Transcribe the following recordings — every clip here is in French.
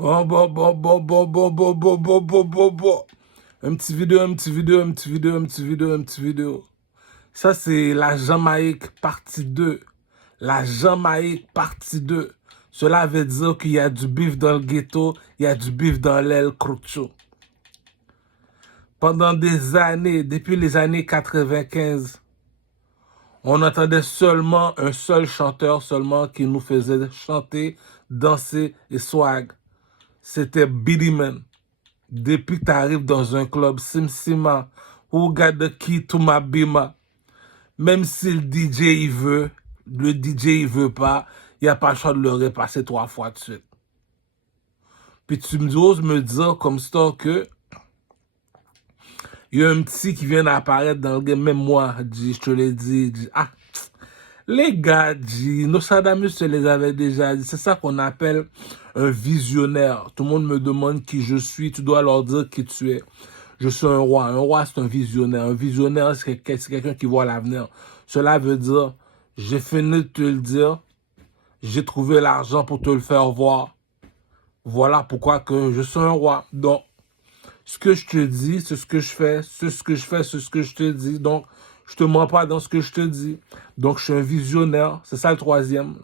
Bon. Un petit vidéo. Ça, c'est la Jamaïque partie 2. La Jamaïque partie 2. Cela veut dire qu'il y a du bif dans le ghetto, il y a du bif dans l'aile crocho. Pendant des années, depuis les années 95, on entendait seulement un seul chanteur seulement qui nous faisait chanter, danser et swag. C'était Beenie Man. Depuis que tu arrives dans un club, Simsima, who got the key to my bima, même si le DJ il veut, le DJ il veut pas, il n'y a pas le choix de le repasser 3 fois de suite. Puis tu oses me dire comme ça que il y a un petit qui vient d'apparaître dans le game, même moi, je te l'ai dit, les gars, Nostradamus se les avait déjà dit. C'est ça qu'on appelle un visionnaire. Tout le monde me demande qui je suis. Tu dois leur dire qui tu es. Je suis un roi. Un roi, c'est un visionnaire. Un visionnaire, c'est quelqu'un qui voit l'avenir. Cela veut dire, j'ai fini de te le dire. J'ai trouvé l'argent pour te le faire voir. Voilà pourquoi que je suis un roi. Donc, ce que je te dis, c'est ce que je fais. C'est ce que je fais, c'est ce que je te dis. Donc, je te mens pas dans ce que je te dis. Donc, je suis un visionnaire. C'est ça le troisième.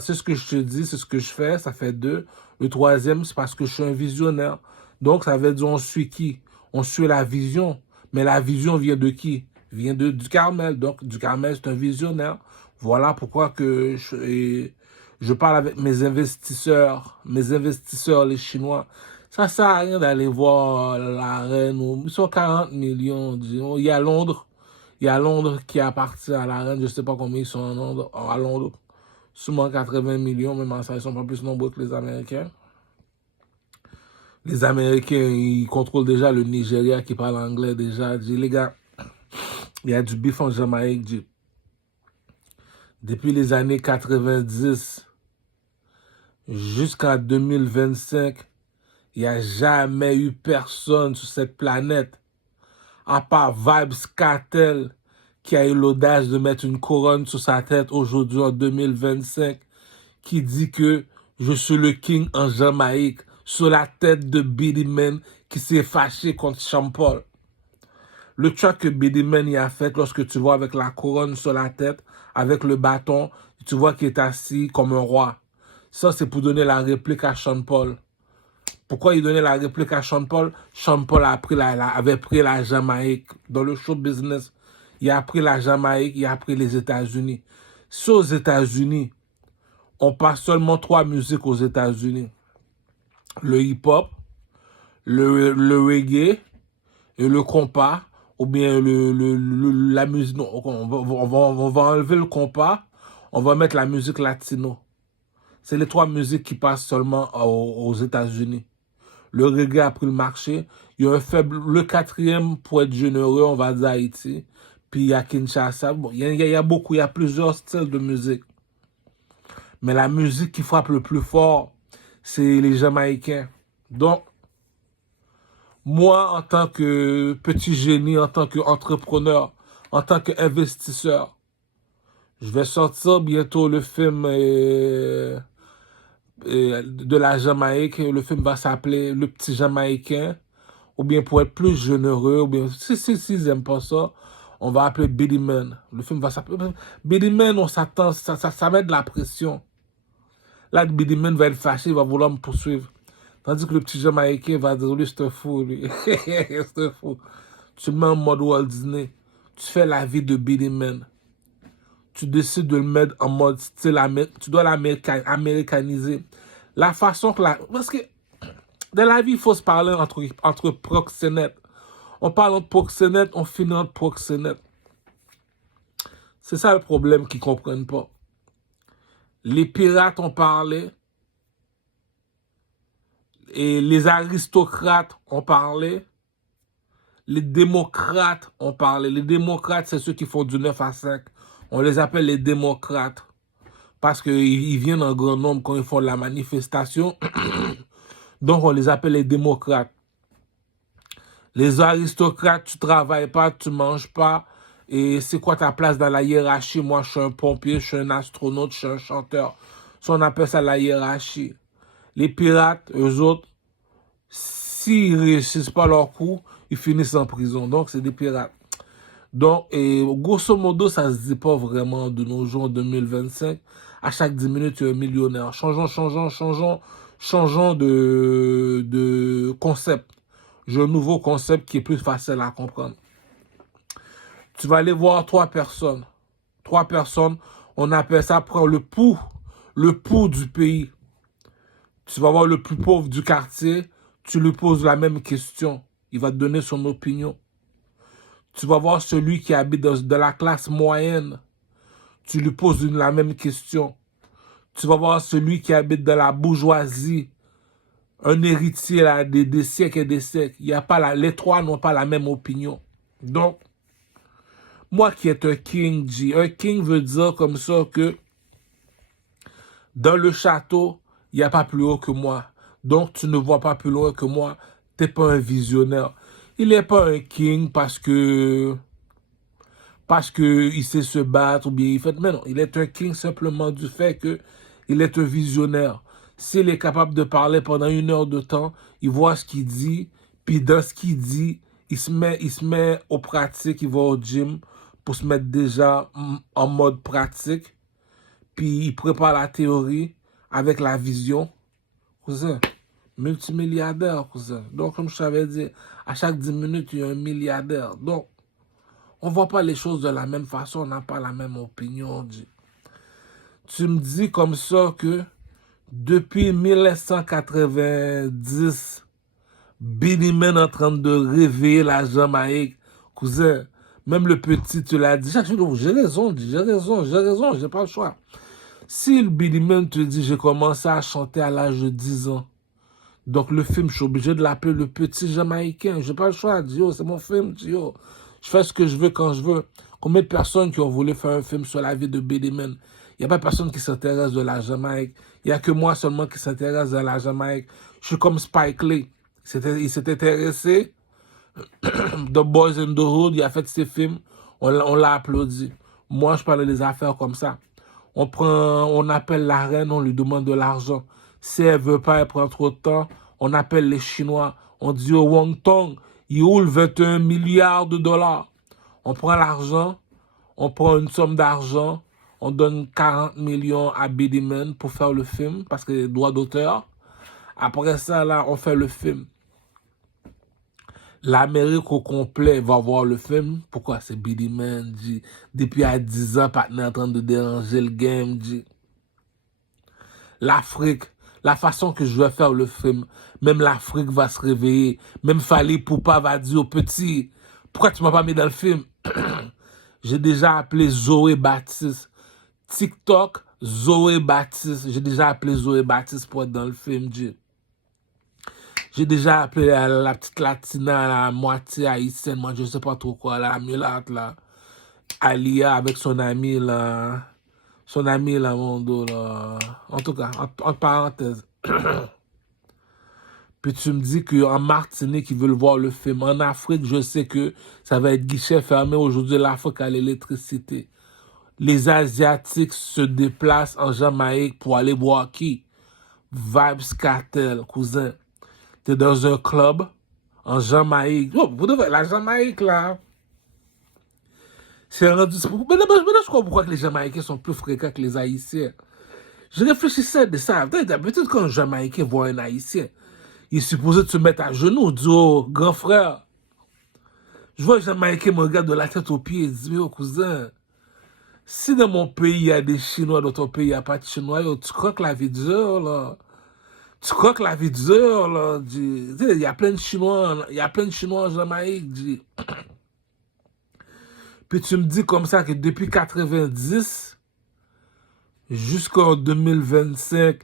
C'est ce que je te dis, c'est ce que je fais. Ça fait 2. Le troisième, c'est parce que je suis un visionnaire. Donc, ça veut dire on suit qui? On suit la vision. Mais la vision vient de qui? Vient du Carmel. Donc, du Carmel, c'est un visionnaire. Voilà pourquoi que je parle avec mes investisseurs, les Chinois. Ça sert à rien d'aller voir la reine. Ils sont 40 millions, disons. Il y a Londres. Il y a Londres qui appartient à la reine. Je ne sais pas combien ils sont à Londres. Sûrement 80 millions, même ça, ils sont pas plus nombreux que les Américains. Les Américains, ils contrôlent déjà le Nigeria qui parle anglais déjà. Les gars, il y a du bif en Jamaïque. Depuis les années 90 jusqu'en 2025, il n'y a jamais eu personne sur cette planète, à part Vybz Kartel, qui a eu l'audace de mettre une couronne sur sa tête aujourd'hui en 2025, qui dit que je suis le king en Jamaïque, sur la tête de Beenie Man qui s'est fâché contre Sean Paul. Le track que Beenie Man y a fait, lorsque tu vois avec la couronne sur la tête, avec le bâton, tu vois qu'il est assis comme un roi. Ça, c'est pour donner la réplique à Sean Paul. Pourquoi il donnait la réplique à Sean Paul? Sean Paul avait pris la Jamaïque dans le show business. Il a pris la Jamaïque, il a pris les États-Unis. Si aux États-Unis, on passe seulement 3 musiques aux États-Unis. Le hip-hop, le reggae et le compas, ou bien la musique. Non, on va enlever le compas, on va mettre la musique latino. C'est les 3 musiques qui passent seulement aux États-Unis. Le reggae a pris le marché. Il y a un faible. Le 4e, pour être généreux, on va dire Haïti. Puis il y a Kinshasa. Bon, il y a beaucoup, il y a plusieurs styles de musique. Mais la musique qui frappe le plus fort, c'est les Jamaïcains. Donc, moi, en tant que petit génie, en tant qu'entrepreneur, en tant qu'investisseur, je vais sortir bientôt le film de la Jamaïque. Le film va s'appeler Le Petit Jamaïcain. Ou bien pour être plus généreux, ou bien si ils n'aiment pas ça, on va appeler Beenie Man. Le film va s'appeler Beenie Man, on s'attend, ça met de la pression. Là, Beenie Man va être fâché, il va vouloir me poursuivre. Tandis que le petit Jamaïcain va dire, lui, c'est un fou, lui. C'est un fou. Tu le mets en mode Walt Disney. Tu fais la vie de Beenie Man. Tu décides de le mettre en mode style tu dois l'américaniser. La façon que parce que dans la vie, il faut se parler entre proxénètes. On parle entre proxénètes, on finit entre proxénètes. C'est ça le problème qu'ils ne comprennent pas. Les pirates ont parlé. Et les aristocrates ont parlé. Les démocrates ont parlé. Les démocrates, c'est ceux qui font du 9 à 5. On les appelle les démocrates. Parce qu'ils viennent en grand nombre quand ils font de la manifestation. Donc, on les appelle les démocrates. Les aristocrates, tu travailles pas, tu manges pas. Et c'est quoi ta place dans la hiérarchie? Moi, je suis un pompier, je suis un astronaute, je suis un chanteur. Ça, on appelle ça la hiérarchie. Les pirates, eux autres, s'ils ne réussissent pas leur coup, ils finissent en prison. Donc, c'est des pirates. Donc, et grosso modo, ça se dit pas vraiment de nos jours en 2025. À chaque 10 minutes, il y a un millionnaire. Changeons de concept. J'ai un nouveau concept qui est plus facile à comprendre. Tu vas aller voir 3 personnes. 3 personnes, on appelle ça prendre le pouls du pays. Tu vas voir le plus pauvre du quartier, tu lui poses la même question. Il va te donner son opinion. Tu vas voir celui qui habite de la classe moyenne. Tu lui poses la même question. Tu vas voir celui qui habite de la bourgeoisie. Un héritier là, des siècles et des siècles. Il y a pas les 3 n'ont pas la même opinion. Donc, moi qui est un king, un king veut dire comme ça que dans le château, il n'y a pas plus haut que moi. Donc, tu ne vois pas plus loin que moi. Tu n'es pas un visionnaire. Il n'est pas un king parce que il sait se battre ou bien il fait... Mais non, il est un king simplement du fait que il est un visionnaire. S'il est capable de parler pendant 1 heure de temps, il voit ce qu'il dit, puis dans ce qu'il dit, il se met aux pratiques, il va au gym pour se mettre déjà en mode pratique, puis il prépare la théorie avec la vision. Cousin, multimilliardaire, cousin. Donc, comme je t'avais dit, à chaque 10 minutes, il y a un milliardaire. Donc, on ne voit pas les choses de la même façon, on n'a pas la même opinion. Tu me dis comme ça que depuis 1990, Billy Man est en train de réveiller la Jamaïque. Cousin, même le petit, tu l'as dit. Chaque jour, j'ai raison, j'ai pas le choix. Si le Billy Man te dit, j'ai commencé à chanter à l'âge de 10 ans, donc le film, je suis obligé de l'appeler le petit Jamaïcain. J'ai pas le choix, Dio, c'est mon film, Dio. Je fais ce que je veux quand je veux. Combien de personnes qui ont voulu faire un film sur la vie de Billy Man? Il n'y a pas personne qui s'intéresse de la Jamaïque. Il n'y a que moi seulement qui s'intéresse de la Jamaïque. Je suis comme Spike Lee. Il s'est intéressé. The Boys in the Hood, il a fait ses films. On l'a applaudi. Moi, je parle des affaires comme ça. On appelle la reine, on lui demande de l'argent. Si elle veut pas, elle prend trop de temps. On appelle les Chinois. On dit au Wang Tong, il roule 21 milliards de dollars. On prend l'argent, on prend une somme d'argent, on donne 40 millions à Billy Man pour faire le film, parce que les droits d'auteur. Après ça, là, on fait le film. L'Amérique au complet va voir le film. Pourquoi c'est Billy Man, dit. Depuis à 10 ans, pas en train de déranger le game, dit. L'Afrique, la façon que je vais faire le film, même l'Afrique va se réveiller. Même Fally Poupa va dire au petit, pourquoi tu m'as pas mis dans le film? J'ai déjà appelé Zoé Baptiste. TikTok, Zoé Baptiste. J'ai déjà appelé Zoé Baptiste pour être dans le film, dit. J'ai déjà appelé la petite Latina, la moitié haïtienne, moi je sais pas trop quoi, la mulâtre là. Alia avec son ami là. Son ami là, mon dos là. En tout cas, entre parenthèses. Puis tu me dis qu'en Martinique, ils veulent voir le film. En Afrique, je sais que ça va être guichet fermé. Aujourd'hui, l'Afrique a l'électricité. Les Asiatiques se déplacent en Jamaïque pour aller voir qui? Vybz Kartel, cousin. T'es dans un club en Jamaïque. Oh, la Jamaïque, là. C'est rendu... Maintenant, je crois pourquoi que les Jamaïcains sont plus fréquents que les Haïtiens. Je réfléchissais de ça. Peut-être quand un Jamaïcain voit un Haïtien, il est supposé de se mettre à genoux, dire oh, grand frère. Je vois un Jamaïcain me regarde de la tête aux pieds et dit, mais oh, cousin, si dans mon pays, il y a des Chinois, dans ton pays, il n'y a pas de Chinois, yo, tu crois que la vie dure, là? Tu crois que la vie dure, là? Il y a plein de Chinois, en Jamaïque, dit. Puis tu me dis comme ça que depuis 90 jusqu'en 2025,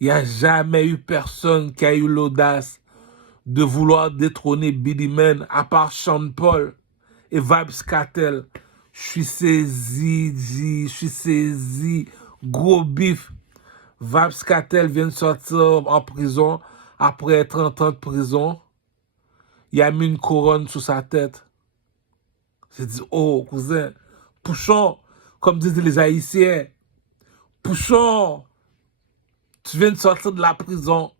il n'y a jamais eu personne qui a eu l'audace de vouloir détrôner Billy Man, à part Sean Paul et Vybz Kartel. Je suis saisi, je suis saisi. Gros bif. Vybz Kartel vient de sortir en prison après 30 ans de prison. Il a mis une couronne sous sa tête. J'ai dit, oh, cousin, pouchon, comme disent les Haïtiens, pouchon, tu viens de sortir de la prison.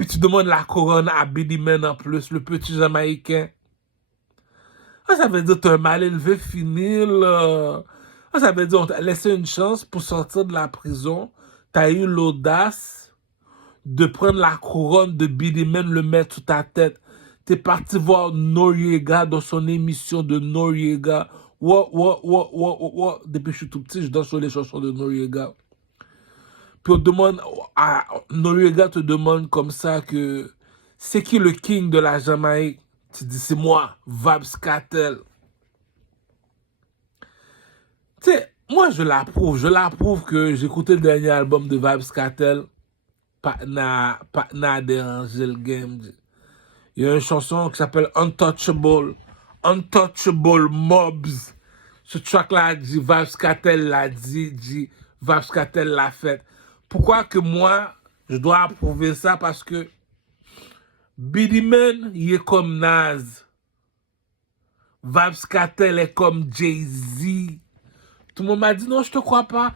Puis tu demandes la couronne à Billy Man en plus, le petit Jamaïcain. Ah, ça veut dire que t'es un mal élevé fini, là. Ah, ça veut dire qu'on t'a laissé une chance pour sortir de la prison. T'as eu l'audace de prendre la couronne de Billy Man, le mettre sur ta tête. T'es parti voir Noriega dans son émission de Noriega. Depuis que je suis tout petit, je danse sur les chansons de Noriega. Puis on demande, Noriega te demande comme ça que c'est qui le king de la Jamaïque? Tu dis, c'est moi, Vybz Kartel. Tu sais, moi je l'approuve que j'ai écouté le dernier album de Vybz Kartel, pas n'a dérangé le game. Il y a une chanson qui s'appelle Untouchable Mobs. Ce track-là dit, Vybz Kartel l'a dit, Vybz Kartel l'a fait. Pourquoi que moi, je dois approuver ça? Parce que Billy Man, il est comme Nas. Vybz Kartel est comme Jay-Z. Tout le monde m'a dit, non, je te crois pas.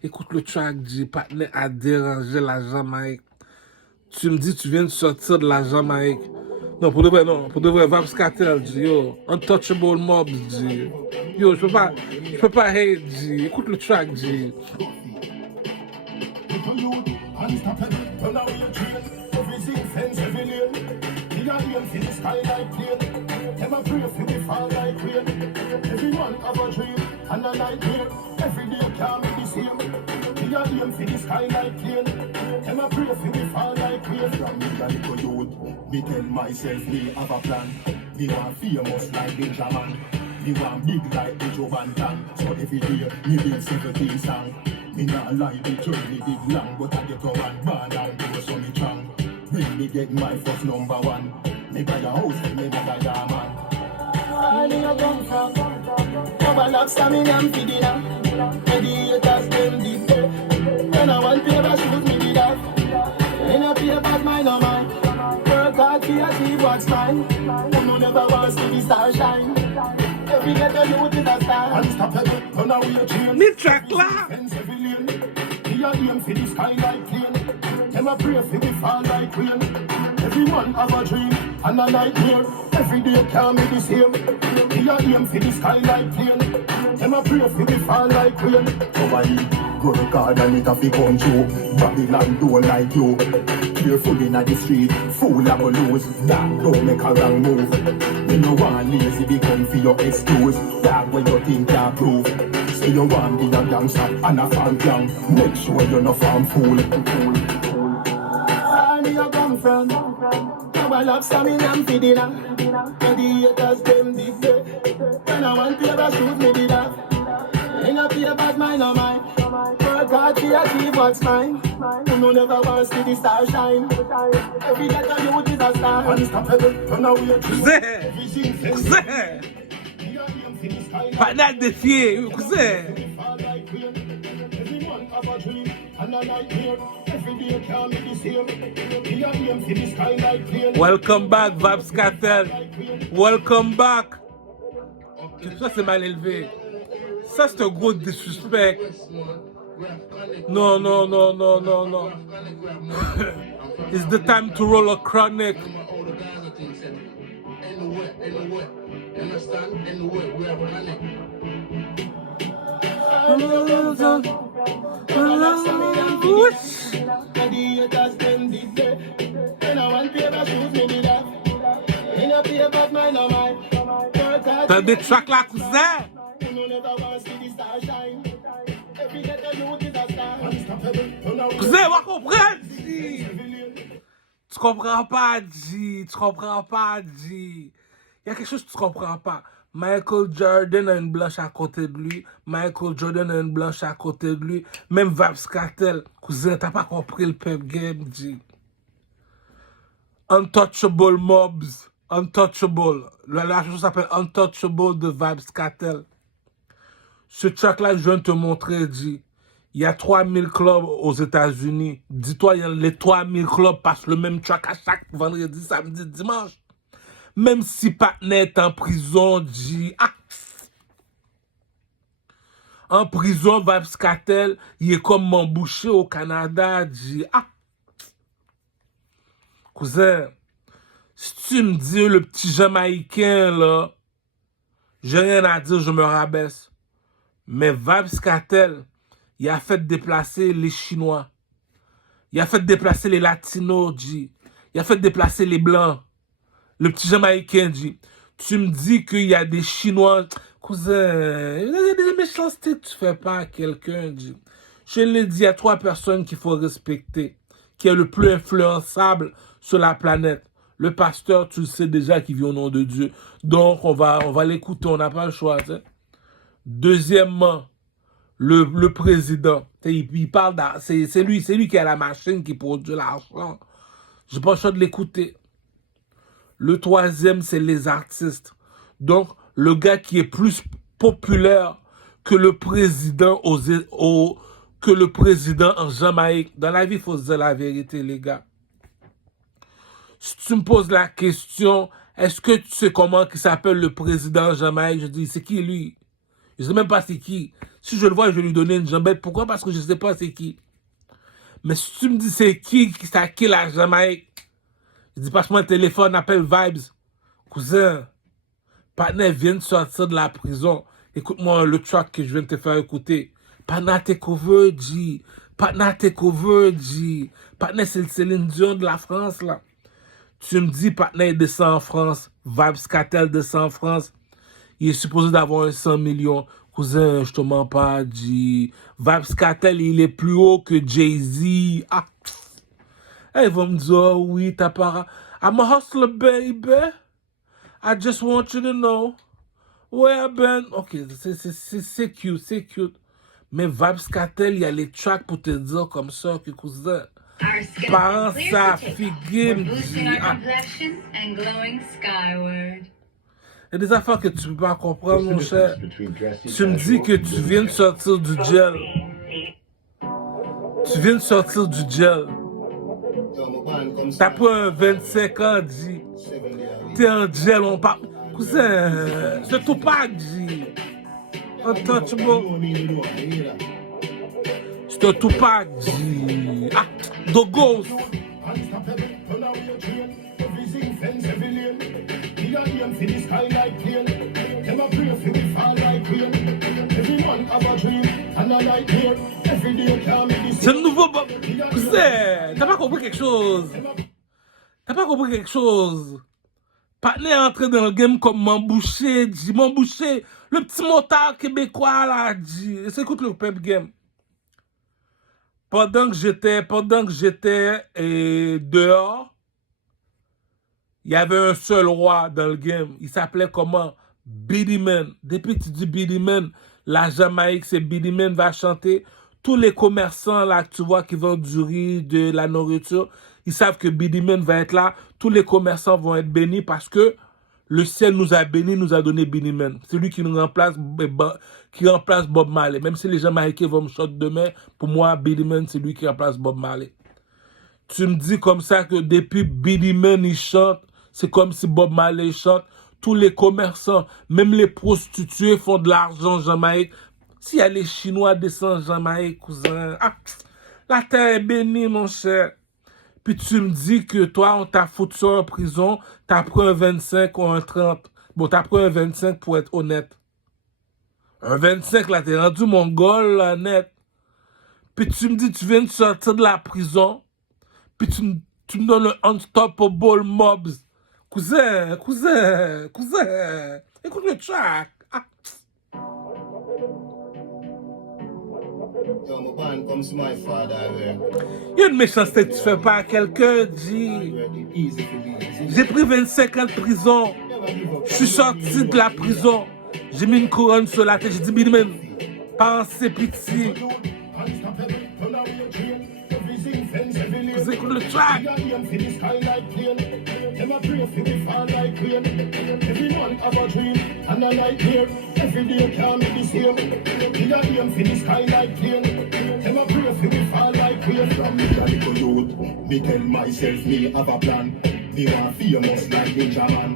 Écoute le track, G, partenaire a dérangé la Jamaïque. Tu me dis, tu viens de sortir de la Jamaïque. Non, pour de vrai, Vybz Kartel, G, yo. Untouchable Mobs, G. Yo, je peux pas hate, G. Écoute le track, G. And a nightmare, every day can't be the same. Me a aim for the sky like plane. Them a pray for me fall like rain. From me a little youth, me tell myself me have a plan. Me want famous like Benjamin. Me want big like the Joe Van Damme. So every day, me build 17 songs. Me not lie, the journey big long, but I get a one band and do so me strong. When me get my first number one, me buy a house and me buy a diamond. All in a come from Cover lock stamina and feeding up. Mediators them deep. When I want paper shoes me did that. In a paper mine no mine. Work hard to achieve what's mine. You never want to see the star shine. Every day you youth is a star. Unstoppable, run away train. Ni track là. Me a aim for the sky like plane. Them a pray for me fall like rain. Everyone have a dream and a nightmare. Every day can't be the same. Me a aim for the sky like plane. Them a pray for me fall like rain. So I work hard and it a fi come true. Babylon don't like you. Careful inna the street, fool a go lose. Dog don't make a wrong move. Me no want lazy become for your excuse. Dog when you think you prove. Say you want be a gangster and a farm clown. Make sure you no farm fool. Where you come from? Cover lock stamina and feeding up. Mediators them big day. When I want paper shoes me did that. In a paper mine no mine. Work hard to achieve what's mine. You never want to see the star shine. Every day the youth is a star. Unstoppable, run away Cousin. Partenaire défié, cousin. Welcome back, Vybz Kartel. Welcome back. Ça, c'est mal élevé. Ça, c'est un gros disrespect. Non. It's the time to roll a chronic. T'as des tracks là, cousin? Cousin, va comprendre, G. Tu comprends pas, G. Il y a quelque chose que tu comprends pas. Michael Jordan a une blanche à côté de lui. Même Vybz Kartel. Cousin, t'as pas compris le pep game, G. Untouchable Mobs. Untouchable. La chanson s'appelle Untouchable de Vybz Kartel. Ce track-là, je viens de te montrer, G. Il y a 3000 clubs aux États-Unis. Dis-toi, les 3000 clubs passent le même track à chaque vendredi, samedi, dimanche. Même si Patna est en prison, G. En prison, Vybz Kartel, il est comme m'emboucher au Canada, G. Cousin, si tu me dis le petit Jamaïcain, là, j'ai rien à dire, je me rabaisse. Mais Vybz Kartel, il a fait déplacer les Chinois. Il a fait déplacer les Latinos, G. Il a fait déplacer les Blancs. Le petit Jamaïcain, G. Tu me dis qu'il y a des Chinois. Cousin, il y a des méchancetés que tu fais pas à quelqu'un, G. Je l'ai dit, il y a 3 personnes qu'il faut respecter, qui est le plus influençable sur la planète. Le pasteur, tu le sais déjà, qui vit au nom de Dieu. Donc, on va l'écouter, on n'a pas le choix. T'sais. Deuxièmement, le président. Il parle c'est lui qui a la machine qui produit l'argent. J'ai pas le choix de l'écouter. Le troisième, c'est les artistes. Donc, le gars qui est plus populaire que le président que le président en Jamaïque. Dans la vie, il faut se dire la vérité, les gars. Si tu me poses la question, est-ce que tu sais comment il s'appelle le président en Jamaïque? Je dis, c'est qui lui? Je ne sais même pas c'est qui. Si je le vois, je vais lui donner une jambette. Pourquoi? Parce que je ne sais pas c'est qui. Mais si tu me dis c'est qui la Jamaïque, je dis passe-moi le téléphone, appelle Vybz. Cousin, partner vient de sortir de la prison. Écoute-moi le track que je viens de te faire écouter. Partner takeover, G. Partner takeover, G. Partner, c'est le Céline Dion de la France, là. Tu me dis, partner descend en France. Vybz Kartel descend en France. Il est supposé d'avoir 100 millions. Cousin, je te mens pas, G. Vybz Kartel, il est plus haut que Jay-Z. Ah. Ils vont me dire, oh oui, t'as pas... I'm a hustler, baby. I just want you to know where I've been. Ok, c'est cute, c'est cute. Mais Vybz Kartel, il y a les tracks pour te dire comme ça que cousin. Parents, ça figure. Il y a des affaires que tu peux pas comprendre, mon cher. Tu me dis que tu viens de sortir du gel. Tu viens de sortir du gel. T'as pris un 25 ans, G. T'es en gel, on parle. Cousin, c'est tout pas, G. Untouchable. C'est un Tupac, G. Ah, The Ghost. C'est le nouveau... Cousin, t'as pas compris quelque chose? T'as pas compris quelque chose? Partner est entré dans le game comme Mambouché, G. Mambouché, le petit motard québécois, là, G. Écoute le pep game. Pendant que j'étais dehors, il y avait un seul roi dans le game. Il s'appelait comment? Beenie Man. Depuis que tu dis Beenie Man, la Jamaïque, c'est Beenie Man va chanter. Tous les commerçants là que tu vois qui vendent du riz, de la nourriture, ils savent que Beenie Man va être là. Tous les commerçants vont être bénis parce que le ciel nous a bénis, nous a donné Beenie Man. C'est lui qui nous remplace, Bob Marley. Même si les Jamaïcains vont me chanter demain, pour moi, Beenie Man, c'est lui qui remplace Bob Marley. Tu me dis comme ça que depuis Beenie Man, il chante, c'est comme si Bob Marley chante. Tous les commerçants, même les prostituées font de l'argent en Jamaïque. S'il y a les Chinois descendent en Jamaïque, cousin, ah, la terre est bénie, mon cher. Puis tu me dis que toi, on t'a foutu en prison, t'as pris un 25 ou un 30. Bon, t'as pris un 25 pour être honnête. Un 25, là, t'es rendu mongol, là, net. Puis tu me dis, tu viens de sortir de la prison, puis tu me donnes un unstoppable mobs. Cousin, écoute le track. Ah. Il y a une méchanceté que tu fais pas à quelqu'un, G. J'ai pris 25 ans de prison. Je suis sorti de la prison. J'ai mis une couronne sur la tête. J'ai dit, Beenie Man, pensez pitié. Vous écoutez le track. Me tell myself me have a plan. Me want famous like Ninja Man.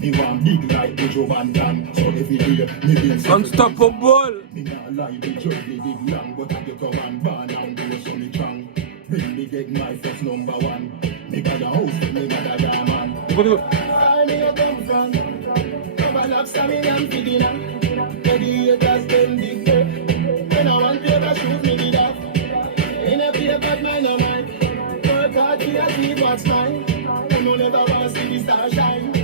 Me want big like the Joe Van Damme. So every day me build Unstoppable. me not lie, the journey big long, but I get a man born and do so me strong. When me get my first number one, Me got a house, me got a diamond. I me a come from. Cover lobster, me am for dinner. The haters, them big day. When I want paper shoes, me did that. In a paper, man, no mind. Work hard to achieve what's mine. You know never want to see the star shine.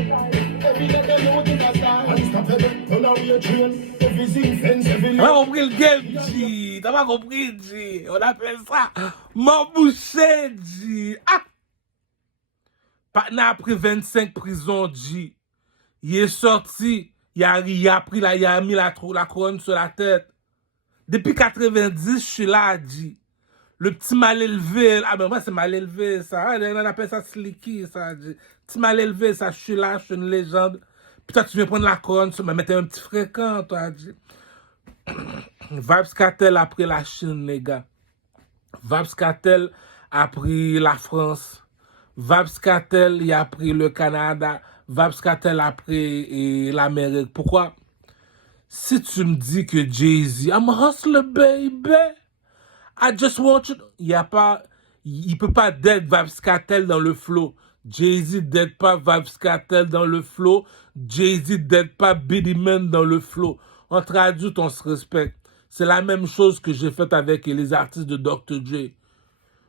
Every day they know it's a star. Unstoppable, turn away your train. Everything fence, every T'as pas compris le game, G. T'as pas compris, G. On appelle ça m'emboucher, G. Ah! Patna a pris 25 prisons, G. Il est sorti. Il a mis la couronne sur la tête. Depuis 90, je suis là, G. Le petit mal élevé. Ah ben moi, c'est mal élevé, ça. On appelle ça slicky, ça, G. Petit mal élevé, ça, je suis là, je suis une légende. Puis toi, tu viens prendre la couronne sur me mettre un petit fréquent, toi, G. Vybz Kartel a pris la Chine, les gars. Vybz Kartel a pris la France. Vybz Kartel, il a pris le Canada. Vybz Kartel a pris l'Amérique. Pourquoi? Si tu me dis que Jay-Z, I'm a hustler, baby. I just want you. Il peut pas dead Vybz Kartel dans le flow. Jay-Z dead pas Vybz Kartel dans le flow. Jay-Z dead pas Biddy Man dans le flow. Entre adultes, on se respecte. C'est la même chose que j'ai fait avec les artistes de Dr. Dre.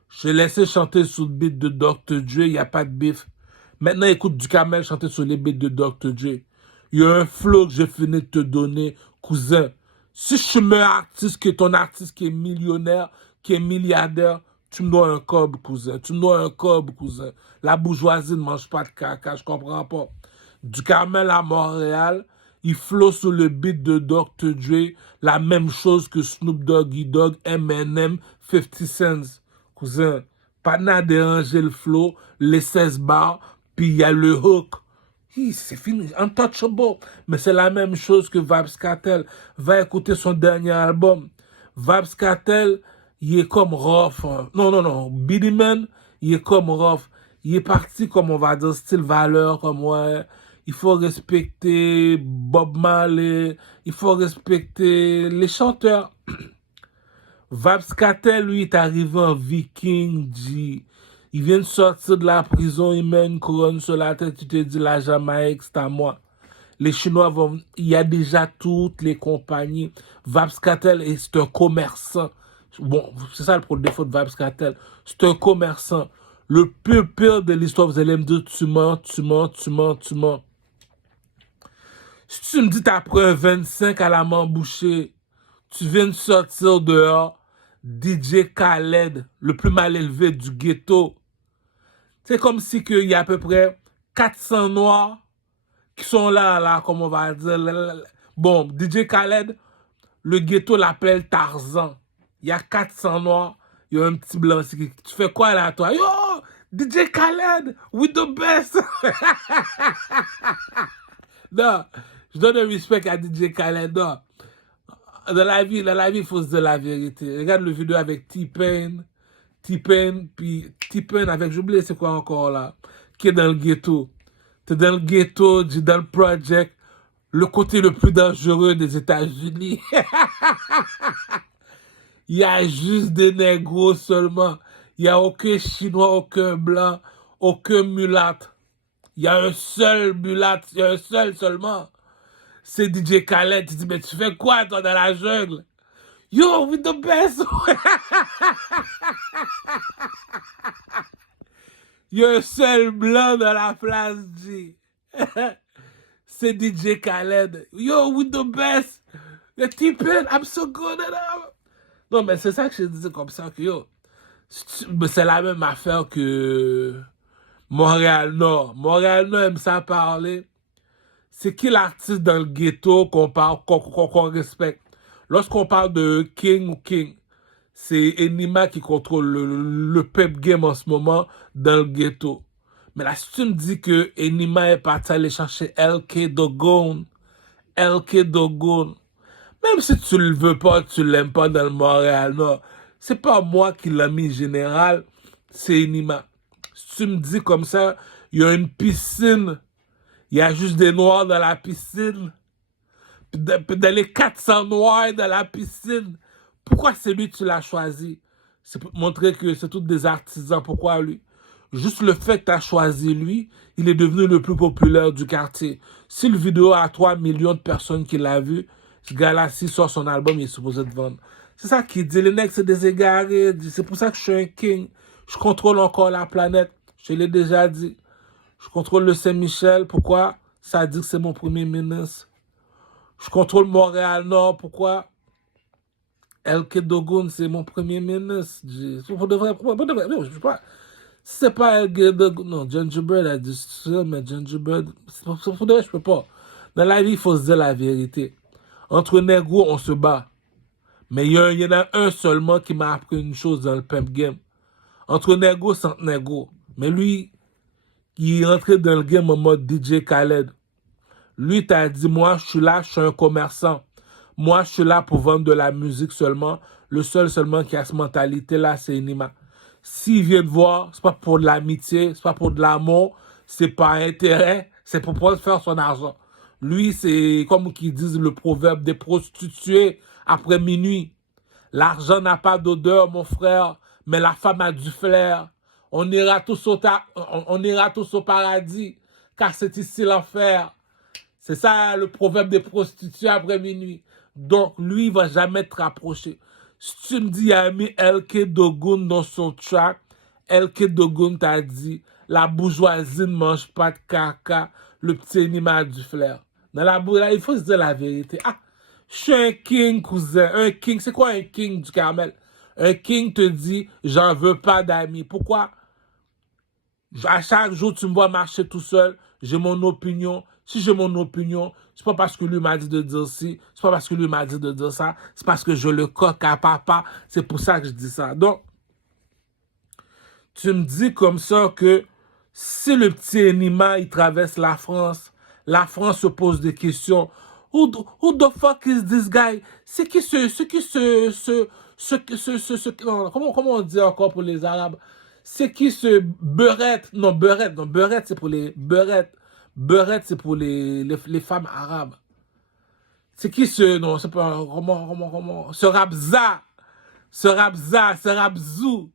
J'ai laissé chanter sous le beat de Dr. Dre, il n'y a pas de bif. Maintenant, écoute Ducamel chanter sur les beats de Dr. Dre. Il y a un flow que j'ai fini de te donner, cousin. Si je suis meilleur artiste que ton artiste qui est millionnaire, qui est milliardaire, tu me dois un cob, cousin. Tu me dois un cob, cousin. La bourgeoisie ne mange pas de caca, je comprends pas. Ducamel à Montréal, il flow sur le beat de Dr. Dre, la même chose que Snoop Doggy Dogg, Eminem, 50 Cent. Cousin, pas n'a dérangé le flow, les 16 bars, puis il y a le hook. C'est fini, untouchable. Mais c'est la même chose que Vybz Kartel. Va écouter son dernier album. Vybz Kartel, il est comme rough. Hein. Non. Biddy Man, il est comme rough. Il est parti comme, on va dire, style valeur, comme ouais. Il faut respecter Bob Marley. Il faut respecter les chanteurs. Vybz Kartel, lui, est arrivé en viking, G. Il vient de sortir de la prison, il met une couronne sur la tête, tu te dis la Jamaïque, c'est à moi. Les Chinois vont... Il y a déjà toutes les compagnies. Vybz Kartel, c'est un commerçant. Bon, c'est ça le défaut de Vybz Kartel. C'est un commerçant. Le pire de l'histoire, vous allez me dire, tu mens. Si tu me dis, t'as pris un 25 à la main bouchée, tu viens de sortir dehors, DJ Khaled, le plus mal élevé du ghetto. C'est comme si il y a à peu près 400 noirs qui sont là, comme on va dire. Bon, DJ Khaled, le ghetto l'appelle Tarzan. Il y a 400 noirs, il y a un petit blanc. Tu fais quoi là, toi? Yo, DJ Khaled, with the best. Non, je donne un respect à DJ Khaled, non. Dans la vie, il faut se dire la vérité. Regarde le vidéo avec T-Pain, puis T-Pain avec, j'oublie c'est quoi encore là, qui est dans le ghetto. T'es dans le ghetto, dans le project, le côté le plus dangereux des États-Unis. Il y a juste des négros seulement. Il n'y a aucun Chinois, aucun blanc, aucun mulâtre. Il y a un seul mulâtre, il y a un seul seulement. C'est DJ Khaled. Tu dis, mais tu fais quoi, toi, dans la jungle? Yo, with the best! Il y a un seul blanc dans la place, G. C'est DJ Khaled. Yo, with the best! Le type, I'm so good at it. Non, mais c'est ça que je disais comme ça, que yo, c'est la même affaire que Montréal-Nord. Montréal-Nord aime ça parler. C'est qui l'artiste dans le ghetto qu'on respecte? Lorsqu'on parle de King, c'est Enima qui contrôle le pep game en ce moment dans le ghetto. Mais là, si tu me dis que Enima est parti aller chercher LK Dogon, même si tu le veux pas, tu l'aimes pas dans le Montréal-Nord, c'est pas moi qui l'ai mis général, c'est Enima. Si tu me dis comme ça, il y a une piscine, il y a juste des noirs dans la piscine. Puis dans les 400 noirs dans la piscine, pourquoi c'est lui que tu l'as choisi? C'est pour te montrer que c'est tous des artisans. Pourquoi lui? Juste le fait que tu as choisi lui, il est devenu le plus populaire du quartier. Si le vidéo a 3 millions de personnes qui l'ont vu, ce gars-là, s'il sort son album, il est supposé te vendre. C'est ça qu'il dit. Les mecs, c'est des égarés. C'est pour ça que je suis un king. Je contrôle encore la planète. Je l'ai déjà dit. Je contrôle le Saint-Michel. Pourquoi? Ça dit que c'est mon premier ministre. Je contrôle Montréal-Nord. Pourquoi? LK Dogoun, c'est mon premier ministre. Pour de vrai, non, je sais pas. Si c'est pas LK Dogoun, non, Gingerbread a dit ça, mais Gingerbread, pour de vrai, je peux pas. Dans la vie, il faut se dire la vérité. Entre négros, on se bat. Mais il y en a un seulement qui m'a appris une chose dans le pimp game. Entre négros, c'est entre négros. Mais lui, il est entré dans le game en mode DJ Khaled. Lui, t'as dit, moi, je suis là, je suis un commerçant. Moi, je suis là pour vendre de la musique seulement. Le seul seulement qui a cette mentalité-là, c'est Enima. S'il vient te voir, c'est pas pour de l'amitié, c'est pas pour de l'amour, c'est pas intérêt, c'est pour pouvoir faire son argent. Lui, c'est comme qu'ils disent le proverbe des prostituées après minuit. L'argent n'a pas d'odeur, mon frère, mais la femme a du flair. On ira tous au paradis, car c'est ici l'enfer. C'est ça le proverbe des prostituées après minuit. Donc, lui, il va jamais te rapprocher. Si tu me dis, il a mis LK Dogoun dans son track, LK Dogoun t'a dit, la bourgeoisie ne mange pas de caca, le petit Enima a du flair. Dans la bourgeoisie, il faut se dire la vérité. Ah, je suis un king, cousin. Un king, c'est quoi un king du Carmel? Un king te dit, j'en veux pas d'amis. Pourquoi? À chaque jour, tu me vois marcher tout seul, j'ai mon opinion. Si j'ai mon opinion, c'est pas parce que lui m'a dit de dire ci, c'est pas parce que lui m'a dit de dire ça, c'est parce que je le coque à papa. C'est pour ça que je dis ça. Donc, tu me dis comme ça que si le petit Enima, il traverse la France se pose des questions. Who the fuck is this guy? C'est qui non, comment on dit encore pour les Arabes? C'est qui ce beurette? Non, beurette, c'est pour les beurettes. Beurette, c'est pour les femmes arabes. C'est qui ce, non, c'est pas, comment, ce Rabza, ce Rabzou.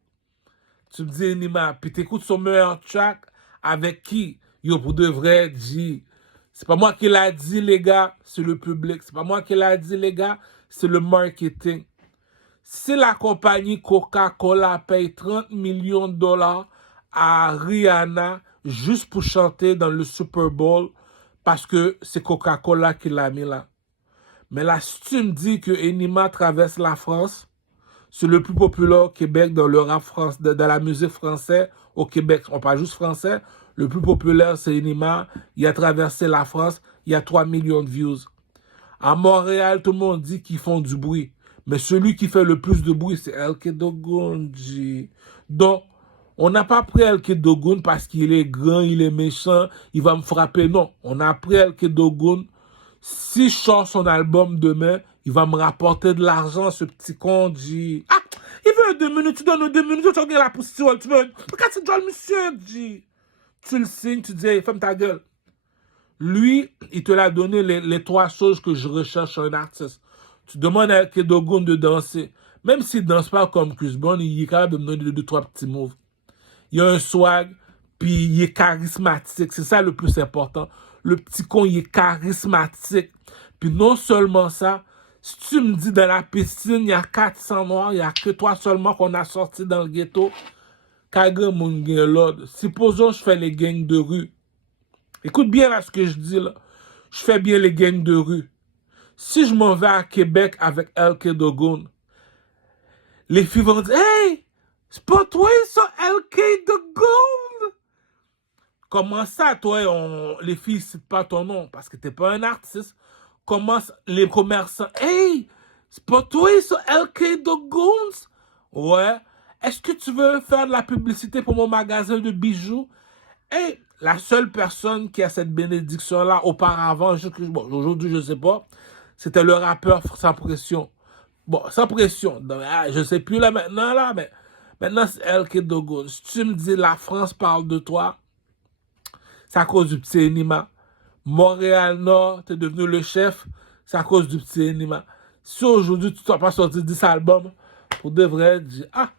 Tu me dis, Enima, puis t'écoutes son meilleur track avec qui? Yo, pour de vrai, G. C'est pas moi qui l'a dit, les gars, c'est le public. C'est pas moi qui l'a dit, les gars, c'est le marketing. Si la compagnie Coca-Cola paye 30 millions de dollars à Rihanna juste pour chanter dans le Super Bowl parce que c'est Coca-Cola qui l'a mis là. Mais là, si tu me dis que Enima traverse la France, c'est le plus populaire au Québec dans le rap français, dans la musique française au Québec. On parle juste français. Le plus populaire, c'est Enima. Il a traversé la France. Il y a 3 millions de views. À Montréal, tout le monde dit qu'ils font du bruit. Mais celui qui fait le plus de bruit, c'est LK Dogoun. Donc, on n'a pas pris LK Dogoun parce qu'il est grand, il est méchant, il va me frapper. Non, on a pris LK Dogoun. Si je sors son album demain, il va me rapporter de l'argent, ce petit con. Ah, il veut 2 minutes, tu donnes 2 minutes, tu regardes la position, tu veux... Regarde, c'est John Monsieur, tu le signes, tu dis, hey, ferme ta gueule. Lui, il te l'a donné les 3 choses que je recherche chez un artiste. Tu demandes à LK Dogoun de danser. Même s'il ne danse pas comme Chris Brown, il est capable de me donner 2-3 petits moves. Il a un swag, puis il est charismatique. C'est ça le plus important. Le petit con, il est charismatique. Puis non seulement ça, si tu me dis dans la piscine, il y a 400 noirs, il n'y a que toi seulement qu'on a sorti dans le ghetto, Kagre mon gen l'ordre. Supposons je fais les gangs de rue. Écoute bien là ce que je dis là. Je fais bien les gangs de rue. Si je m'en vais à Québec avec LK Dogoun, les filles vont dire, hey, c'est pas toi ça, LK Dogoun? Comment ça, toi, les filles ne citent pas ton nom parce que t'es pas un artiste? Comment les commerçants, hey, c'est pas toi ça, LK Dogoun? Ouais. Est-ce que tu veux faire de la publicité pour mon magasin de bijoux? Hey, la seule personne qui a cette bénédiction-là auparavant, bon, aujourd'hui, je ne sais pas, c'était le rappeur Sans Pression. Bon, Sans Pression, donc, je ne sais plus là maintenant, mais maintenant c'est LK Dogoun. Si tu me dis la France parle de toi, c'est à cause du petit Enima. Montréal-Nord, tu es devenu le chef, c'est à cause du petit Enima. Si aujourd'hui tu n'as pas sorti 10 albums, pour de vrai, dis, ah,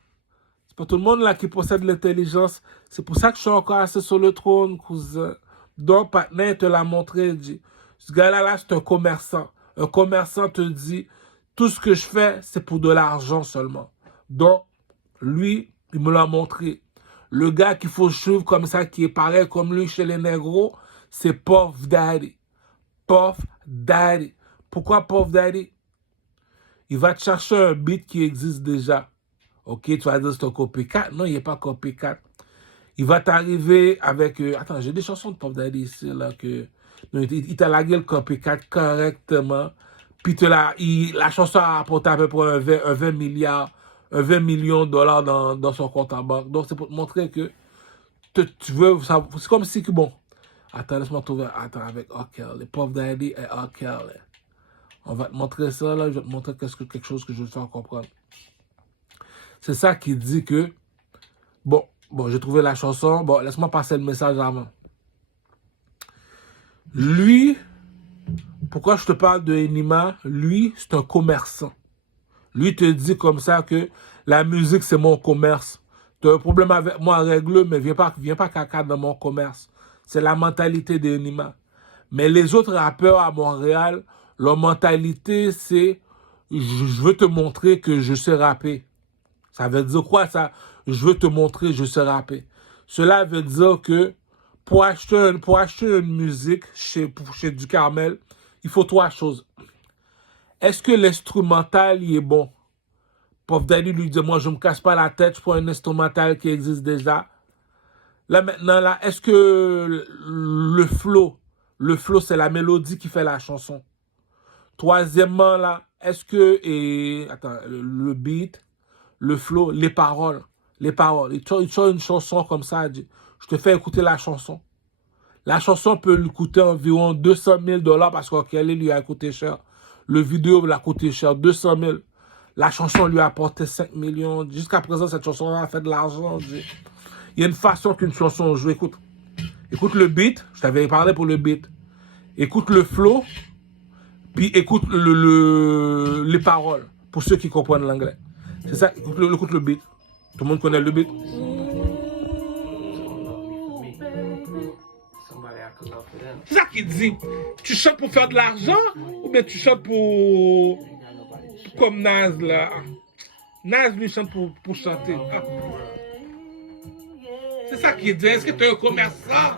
pas tout le monde là qui possède l'intelligence. C'est pour ça que je suis encore assis sur le trône, cousin. Donc, partenaire te l'a montré, il dit, ce gars-là, là, c'est un commerçant. Un commerçant te dit, tout ce que je fais, c'est pour de l'argent seulement. Donc, lui, il me l'a montré. Le gars qu'il faut suivre comme ça, qui est pareil comme lui chez les négros, c'est Puff Daddy. Puff Daddy. Pourquoi Puff Daddy? Il va te chercher un beat qui existe déjà. Ok, tu vas dire c'est un copycat. Non, il n'est pas copycat. Il va t'arriver avec... attends, j'ai des chansons de Puff Daddy ici, là, que... Non, il t'a lagué le copycat correctement. Puis la chanson a apporté à peu près un 20 milliards, un 20 millions de dollars dans son compte en banque. Donc, c'est pour te montrer que tu veux... C'est comme si que, bon... Attends, laisse-moi trouver... Attends, avec R. Kelly. Puff Daddy et R. Kelly. On va te montrer ça, là. Je vais te montrer quelque chose que je veux te faire comprendre. C'est ça qui dit que... Bon, j'ai trouvé la chanson. Bon, laisse-moi passer le message avant. Lui, pourquoi je te parle de Enima? Lui, c'est un commerçant. Lui te dit comme ça que la musique, c'est mon commerce. Tu as un problème avec moi, règle-le, mais viens pas caca dans mon commerce. C'est la mentalité d'Enima. Mais les autres rappeurs à Montréal, leur mentalité, c'est je veux te montrer que je sais rapper. Ça veut dire quoi ça? Je veux te montrer que je sais rapper. Cela veut dire que pour acheter une musique chez Du Carmel, il faut trois choses. Est-ce que l'instrumental il est bon? Puff Daddy lui dit, moi je ne me casse pas la tête, je prends un instrumental qui existe déjà. Là maintenant, là, est-ce que le flow c'est la mélodie qui fait la chanson? Troisièmement, là, est-ce que, attends, le beat, le flow, les paroles. Il te une chanson comme ça, il dit, je te fais écouter la chanson. La chanson peut lui coûter environ 200 000 $ parce qu'elle lui a coûté cher. Le vidéo l'a coûté cher, 200 000. La chanson lui a apporté 5 millions. Jusqu'à présent, cette chanson a fait de l'argent. Il y a une façon qu'une chanson joue. Écoute le beat. Je t'avais parlé pour le beat. Écoute le flow. Puis écoute les paroles. Pour ceux qui comprennent l'anglais. C'est ça. Écoute le beat. Tout le monde connaît le beat. C'est ça qu'il dit. Tu chantes pour faire de l'argent ou bien tu chantes pour... Comme Nas là. Nas lui chante pour chanter. Ah. C'est ça qu'il dit. Est-ce que tu es un commerçant?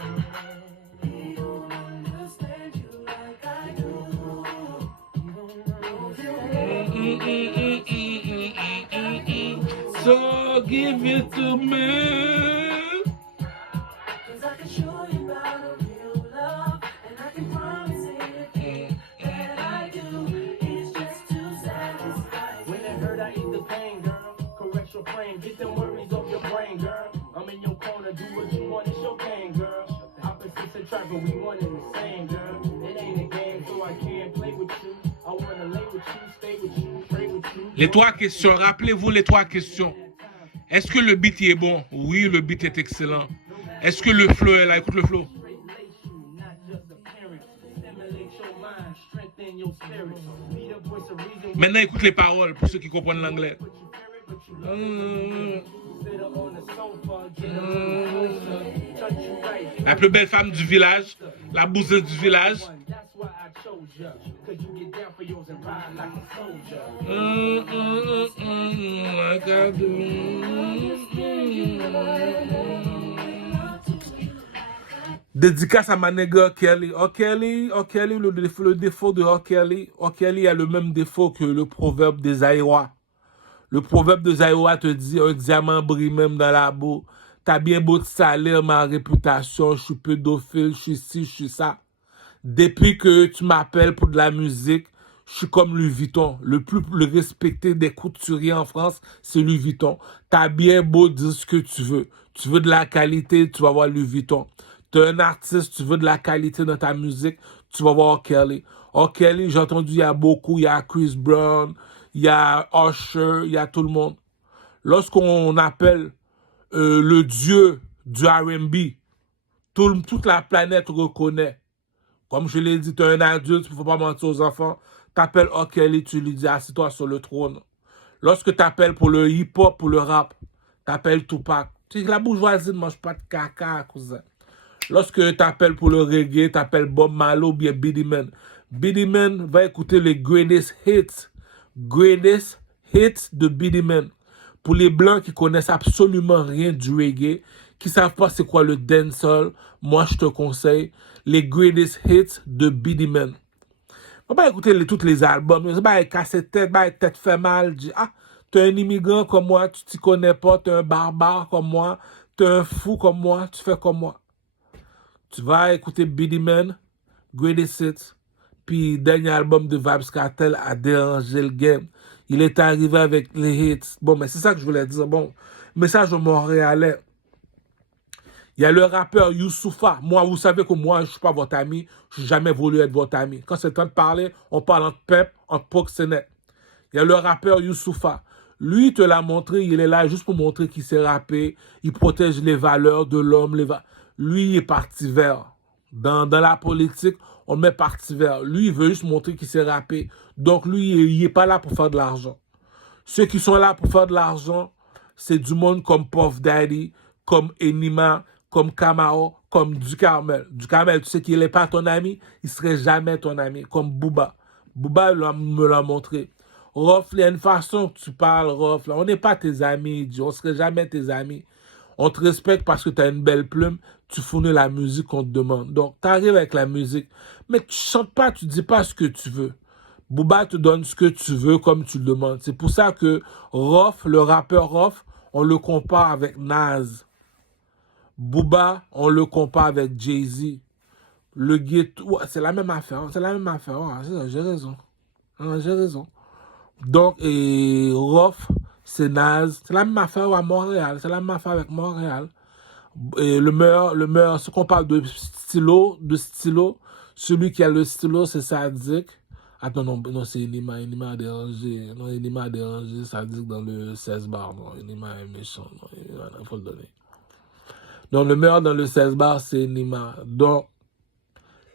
So give it to me. Get them worries off your brain, girl. I'm in your corner, do what you want, it's your game, girl. Opposites attract, but we one and the same, girl. It ain't a game, so I can't play with you. I wanna lay with you, stay with you, pray with you. Les trois questions, rappelez-vous les trois questions. Est-ce que le beat est bon? Oui, le beat est excellent. Est-ce que le flow est là? Écoute le flow. Maintenant, écoute les paroles pour ceux qui comprennent l'anglais. La plus belle femme du village, la bouseuse du village. Dédicace à ma nègre Kelly. Kelly, le défaut de Kelly a le même défaut que le proverbe des Aïwa. Le proverbe de Zaïwa te dit, un diamant brille même dans la boue. T'as bien beau te salir ma réputation, je suis pédophile, je suis ci, je suis ça. Depuis que tu m'appelles pour de la musique, je suis comme Louis Vuitton. Le plus respecté des couturiers en France, c'est Louis Vuitton. T'as bien beau dire ce que tu veux. Tu veux de la qualité, tu vas voir Louis Vuitton. T'es un artiste, tu veux de la qualité dans ta musique, tu vas voir Kelly. Kelly, j'ai entendu, il y a beaucoup, il y a Chris Brown, il y a Usher, il y a tout le monde. Lorsqu'on appelle le dieu du R&B, toute la planète reconnaît. Comme je l'ai dit, tu es un adulte, il ne faut pas mentir aux enfants. Tu appelles Kelly, tu lui dis, assis-toi sur le trône. Lorsque tu appelles pour le hip-hop, pour le rap, T'appelles Tupac. Tu sais que la bourgeoisie ne mange pas de caca, cousin. Lorsque t'appelles pour le reggae, t'appelles Bob Marley ou bien Billy Man. Billy Man va écouter les greatest hits. Greatest hits de Billy Man. Pour les blancs qui connaissent absolument rien du reggae, qui savent pas c'est quoi le dancehall, moi je te conseille les greatest hits de Billy Man. Faut pas écouter tous les albums. C'est pas casser tête, pas tête fait mal. Dis, ah, t'es un immigrant comme moi, tu t'y connais pas, t'es un barbare comme moi, t'es un fou comme moi, tu fais comme moi. Tu vas écouter Billy Man, Greatest Hits, puis dernier album de Vybz Kartel a dérangé le game. Il est arrivé avec les hits. Bon, mais c'est ça que je voulais dire. Bon, message de Montréalais. Il y a le rappeur Youssoupha. Moi, vous savez que moi, je ne suis pas votre ami. Je n'ai jamais voulu être votre ami. Quand c'est le temps de parler, on parle entre pep, entre proxénètes. Il y a le rappeur Youssoupha. Lui, il te l'a montré, il est là juste pour montrer qu'il sait rapper. Il protège les valeurs de l'homme. Lui, il est parti vert. Dans la politique, on met parti vert. Lui, il veut juste montrer qu'il sait rapper. Donc, lui, il n'est pas là pour faire de l'argent. Ceux qui sont là pour faire de l'argent, c'est du monde comme Puff Daddy, comme Enima, comme Kamao, comme Ducarmel. Ducarmel, tu sais qu'il n'est pas ton ami, il ne serait jamais ton ami. Comme Booba. Booba me l'a montré. Rof, il y a une façon que tu parles, Rof. On n'est pas tes amis, on ne serait jamais tes amis. On te respecte parce que tu as une belle plume, tu fournis la musique qu'on te demande. Donc, tu arrives avec la musique, mais tu chantes pas, tu dis pas ce que tu veux. Booba te donne ce que tu veux comme tu le demandes. C'est pour ça que Rof, le rappeur Rof, on le compare avec Nas. Booba, on le compare avec Jay-Z. Le ghetto, ouais, c'est la même affaire. C'est la même affaire. Ouais, c'est ça, j'ai raison. Ouais, j'ai raison. Donc, et Rof, c'est Nas. C'est la même affaire à Montréal. C'est la même affaire avec Montréal. Et le meilleur, ce qu'on parle de stylo, celui qui a le stylo, c'est Sadik. Attends, non, c'est Enima a dérangé. Non, Enima a dérangé Sadik dans le 16 bar. Non, Enima est méchant. Non, il faut le donner. Donc, le meilleur dans le 16 bar, c'est Enima. Donc,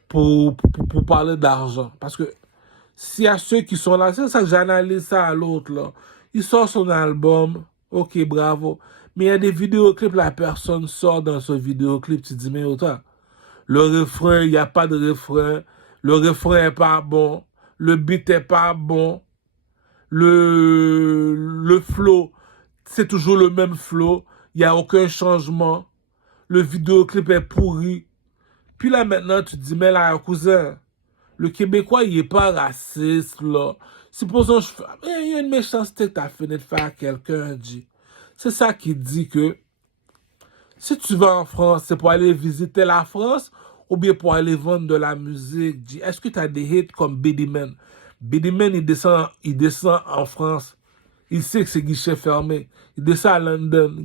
pour parler d'argent. Parce que s'il y a ceux qui sont là, c'est ça que j'analyse ça à l'autre, là. Il sort son album, ok, bravo. Mais il y a des vidéoclips, la personne sort dans ce vidéoclip, tu te dis, mais autant, le refrain, il n'y a pas de refrain, le refrain n'est pas bon, le beat n'est pas bon, le flow, c'est toujours le même flow, il n'y a aucun changement, le vidéoclip est pourri. Puis là, maintenant, tu te dis, mais là, cousin, le Québécois, il n'est pas raciste, là. Supposons, il y a une méchanceté que tu as fini de faire à quelqu'un, dit. C'est ça qui dit que si tu vas en France, c'est pour aller visiter la France ou bien pour aller vendre de la musique, dit. Est-ce que tu as des hits comme Billy Man? Billy Man, il descend en France. Il sait que c'est guichet fermé. Il descend à London.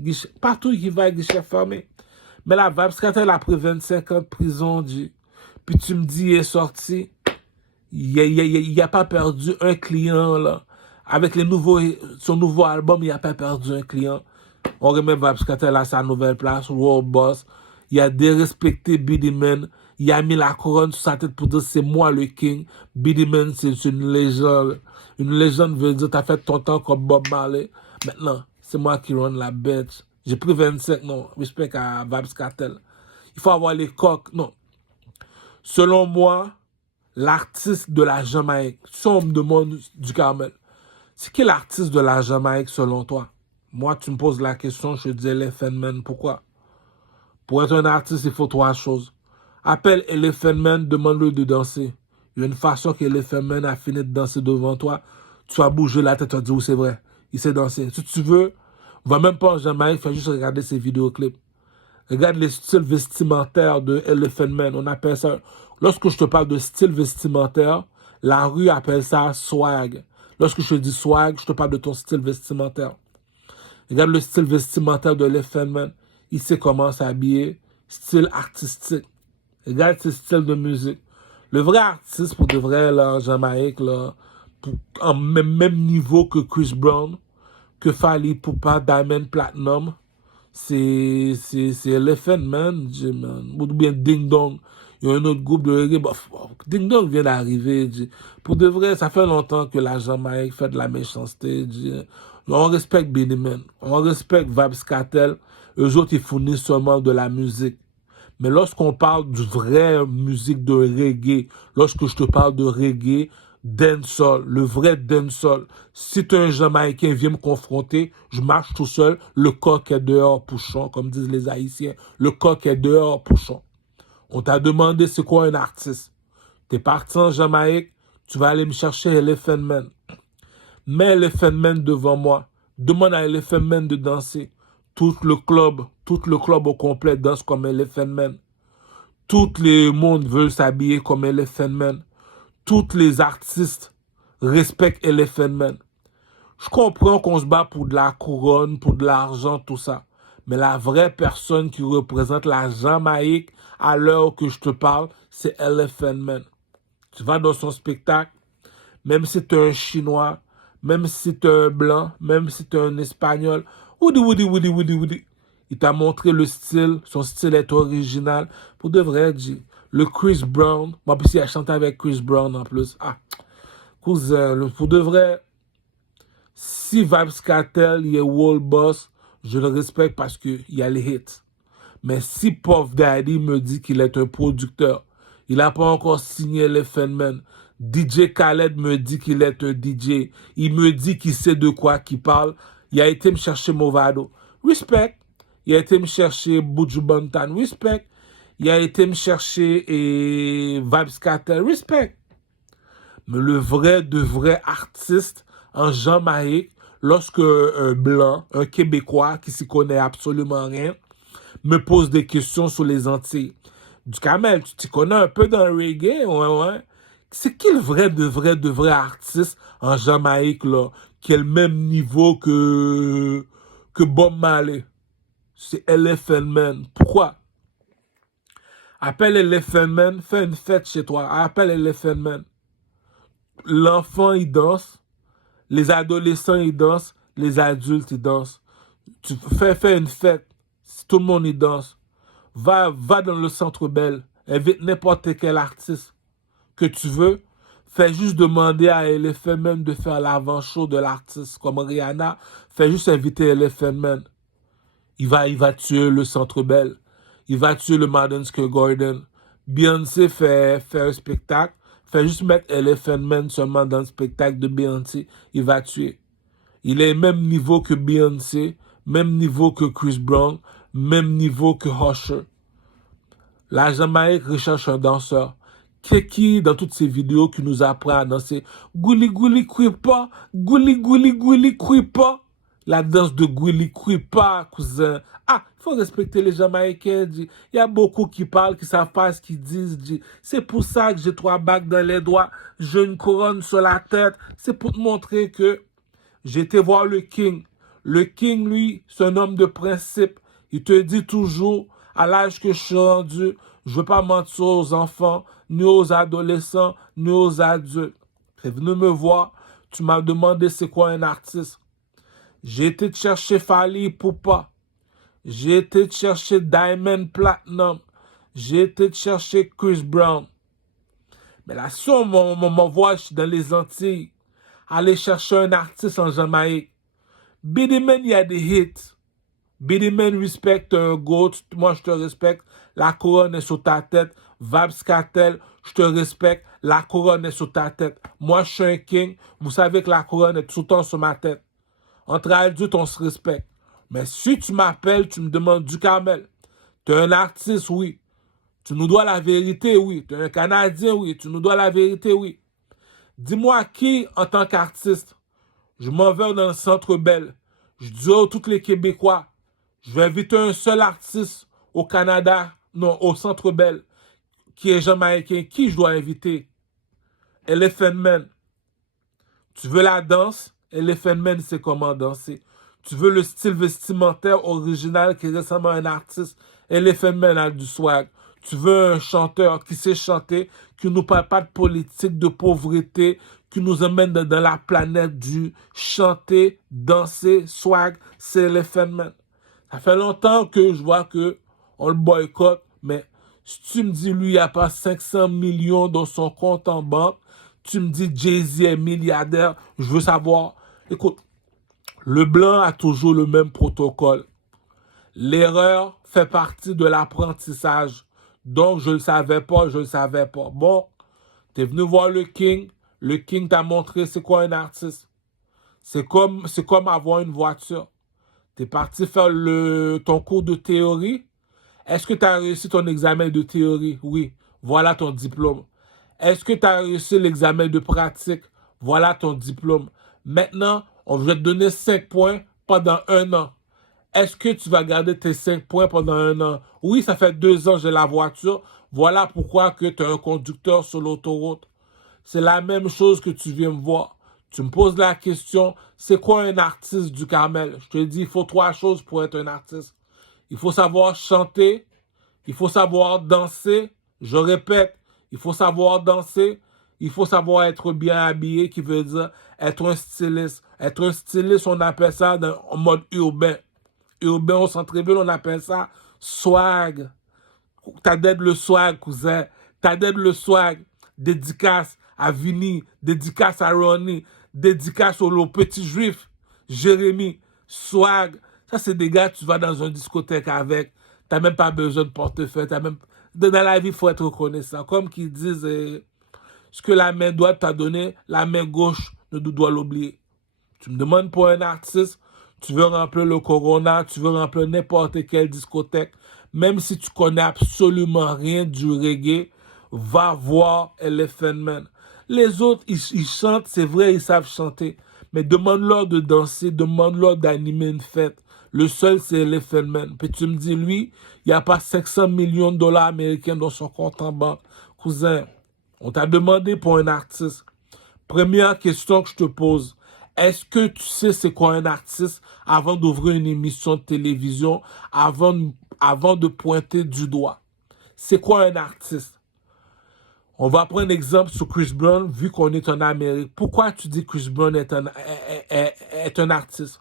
Partout il va, guichet fermé. Mais là, Vybz Kartel a pris 25 ans de prison, dit. Puis tu me dis, il est sorti. Il n'a pas perdu un client, là. Avec son nouveau album, il n'a pas perdu un client. On remet Vybz Kartel à sa nouvelle place, World Boss. Il a dérespecté Billy Man. Il a mis la couronne sur sa tête pour dire c'est moi le king. Billy Man, c'est une légende. Une légende veut dire t'as fait ton temps comme Bob Marley. Maintenant, c'est moi qui run la bête. J'ai pris 25, non. Respect à Vybz Kartel. Il faut avoir les coques, non. Selon moi, l'artiste de la Jamaïque, si on me demande du Carmel, c'est qui l'artiste de la Jamaïque selon toi? Moi, tu me poses la question, je te dis Elephant Man. Pourquoi? Pour être un artiste, il faut trois choses. Appelle Elephant Man, demande-lui de danser. Il y a une façon qu'Elephant Man a fini de danser devant toi. Tu vas bouger la tête, tu vas dire, oui, c'est vrai. Il sait danser. Si tu veux, va même pas en Jamaïque, fais juste regarder ses vidéoclips. Regarde les styles vestimentaires de Elephant Man. On appelle ça... Lorsque je te parle de style vestimentaire, la rue appelle ça swag. Lorsque je te dis swag, je te parle de ton style vestimentaire. Regarde le style vestimentaire de Elephant Man. Il sait comment s'habiller. Style artistique. Regarde ses styles de musique. Le vrai artiste, pour de vrai, là, en Jamaïque, là, en même niveau que Chris Brown, que Fally Ipupa, Diamond Platinum, c'est Elephant Man, ou bien Ding Dong. Il y a un autre groupe de reggae. Ding Dong vient d'arriver. Pour de vrai, ça fait longtemps que la Jamaïque fait de la méchanceté. On respecte Benny Man, on respecte Vybz Kartel. Eux autres, ils fournissent seulement de la musique. Mais lorsqu'on parle de vraie musique de reggae, lorsque je te parle de reggae, dancehall, le vrai dancehall, si tu es un Jamaïcain, viens me confronter, je marche tout seul, le coq est dehors pouchon, comme disent les Haïtiens, le coq est dehors pouchon. On t'a demandé c'est quoi un artiste. T'es parti en Jamaïque, tu vas aller me chercher Elephant Man. Mets Elephant Man devant moi, demande à Elephant Man de danser. Tout le club au complet danse comme Elephant Man. Tout le monde veut s'habiller comme Elephant Man. Tous les artistes respectent Elephant Man. Je comprends qu'on se bat pour de la couronne, pour de l'argent, tout ça. Mais la vraie personne qui représente la Jamaïque à l'heure que je te parle, c'est Elephant Man. Tu vas dans son spectacle, même si tu es un Chinois, même si tu es un Blanc, même si tu es un Espagnol, Woody. Il t'a montré le style, son style est original. Pour de vrai, G. Le Chris Brown, moi, puis il a chanté avec Chris Brown en plus. Ah, cousin, pour de vrai, si Vybz Kartel, il est world boss, je le respecte parce qu'il y a les hits. Mais si Puff Daddy me dit qu'il est un producteur, il n'a pas encore signé Elephant Man. DJ Khaled me dit qu'il est un DJ. Il me dit qu'il sait de quoi qu'il parle. Il a été me chercher Movado. Respect. Il a été me chercher Buju Banton. Respect. Il a été me chercher Vybz Kartel. Respect. Mais le vrai de vrai artiste en Jamaïque, lorsque un Blanc, un Québécois qui s'y connaît absolument rien, me pose des questions sur les Antilles. Du Kamel, tu t'y connais un peu dans le reggae, ouais. C'est qui le vrai de vrai artiste en Jamaïque, là, qui est le même niveau que Bob Marley? C'est Elephant Man. Pourquoi? Appelle Elephant Man, fais une fête chez toi. Appelle Elephant Man. L'enfant, il danse. Les adolescents, ils dansent. Les adultes, ils dansent. Tu fais une fête. Si tout le monde y danse. Va dans le Centre Bell. Invite n'importe quel artiste que tu veux. Fais juste demander à Elephant Man de faire l'avant-show de l'artiste. Comme Rihanna, fais juste inviter Elephant Man. Il va tuer le Centre Bell. Il va tuer le Madison Square Garden. Beyoncé fait un spectacle. Fais juste mettre Elephant Man seulement dans le spectacle de Beyoncé. Il va tuer. Il est même niveau que Beyoncé, même niveau que Chris Brown, même niveau que Usher. La Jamaïque recherche un danseur. Qui, dans toutes ces vidéos, qui nous apprend à danser Gouli Gouli Kwipa, Gouli Gouli Gouli Kwipa. La danse de Gouli Kwipa, cousin. Ah, il faut respecter les Jamaïcains. Il y a beaucoup qui parlent, qui ne savent pas ce qu'ils disent. C'est pour ça que j'ai 3 bagues dans les doigts, j'ai une couronne sur la tête. C'est pour te montrer que j'ai été voir le King. Le King, lui, c'est un homme de principe. Il te dit toujours, à l'âge que je suis rendu, je ne veux pas mentir aux enfants, ni aux adolescents, ni aux adultes. Tu es venu me voir, tu m'as demandé c'est quoi un artiste. J'ai été te chercher Fally Ipupa. J'ai été te chercher Diamond Platinum. J'ai été te chercher Chris Brown. Mais là, si on m'envoie dans les Antilles, aller chercher un artiste en Jamaïque, Benny Man, il y a des hits. Benny Man respecte un GOAT. Moi, je te respecte. La couronne est sur ta tête. Vybz Kartel, je te respecte. La couronne est sur ta tête. Moi, je suis un king. Vous savez que la couronne est tout le temps sur ma tête. Entre adultes, on se respecte. Mais si tu m'appelles, tu me demandes du Kamel. Tu es un artiste, oui. Tu nous dois la vérité, oui. Tu es un Canadien, oui. Tu nous dois la vérité, oui. Dis-moi qui, en tant qu'artiste, je m'en vais dans le Centre Bell. Je dis à tous les Québécois, je vais inviter un seul artiste au Canada, non, au Centre Bell, qui est jamaïcain. Qui je dois inviter? Elephant Man. Tu veux la danse? Elephant Man sait comment danser. Tu veux le style vestimentaire original qui ressemble à un artiste? Elephant Man a du swag. Tu veux un chanteur qui sait chanter, qui ne nous parle pas de politique, de pauvreté, qui nous emmène dans la planète du chanter, danser, swag, c'est Elephant Man. Ça fait longtemps que je vois que on le boycotte, mais si tu me dis, lui, il n'y a pas 500 millions dans son compte en banque, tu me dis, Jay-Z est milliardaire, je veux savoir. Écoute, Le blanc a toujours le même protocole. L'erreur fait partie de l'apprentissage. Donc, je ne le savais pas, je ne le savais pas. Bon, t'es venu voir le King t'a montré c'est quoi un artiste. C'est comme avoir une voiture. T'es parti faire ton cours de théorie. Est-ce que tu as réussi ton examen de théorie? Oui, voilà ton diplôme. Est-ce que tu as réussi l'examen de pratique? Voilà ton diplôme. Maintenant, on va te donner 5 points pendant 1 an. Est-ce que tu vas garder tes 5 points pendant 1 an? Oui, ça fait 2 ans que j'ai la voiture. Voilà pourquoi que tu es un conducteur sur l'autoroute. C'est la même chose que tu viens me voir. Tu me poses la question, c'est quoi un artiste du Carmel? Je te dis, il faut 3 choses pour être un artiste. Il faut savoir chanter, il faut savoir danser. Je répète, il faut savoir danser, il faut savoir être bien habillé, qui veut dire être un styliste. Être un styliste, on appelle ça en mode urbain. Urbain au centre-ville, on appelle ça swag. T'as d'être le swag, cousin. T'as d'être le swag. Dédicace à Vinny, dédicace à Ronnie, dédicace au petit juif, Jérémy, swag. Ça, c'est des gars, tu vas dans une discothèque avec. T'as même pas besoin de portefeuille. Dans la vie, il faut être reconnaissant. Comme qu'ils disent, ce que la main droite t'a donné, la main gauche ne doit l'oublier. Tu me demandes pour un artiste, tu veux remplir le Corona, tu veux remplir n'importe quelle discothèque, même si tu connais absolument rien du reggae, va voir Elephant Man. Les autres, ils chantent, c'est vrai, ils savent chanter, mais demande-leur de danser, demande-leur d'animer une fête. Le seul, c'est Elephant Man. Puis tu me dis, lui, il n'y a pas 500 millions de dollars américains dans son compte en banque. Cousin, on t'a demandé pour un artiste. Première question que je te pose. Est-ce que tu sais c'est quoi un artiste avant d'ouvrir une émission de télévision, avant de pointer du doigt? C'est quoi un artiste? On va prendre exemple sur Chris Brown, vu qu'on est en Amérique. Pourquoi tu dis Chris Brown est un artiste?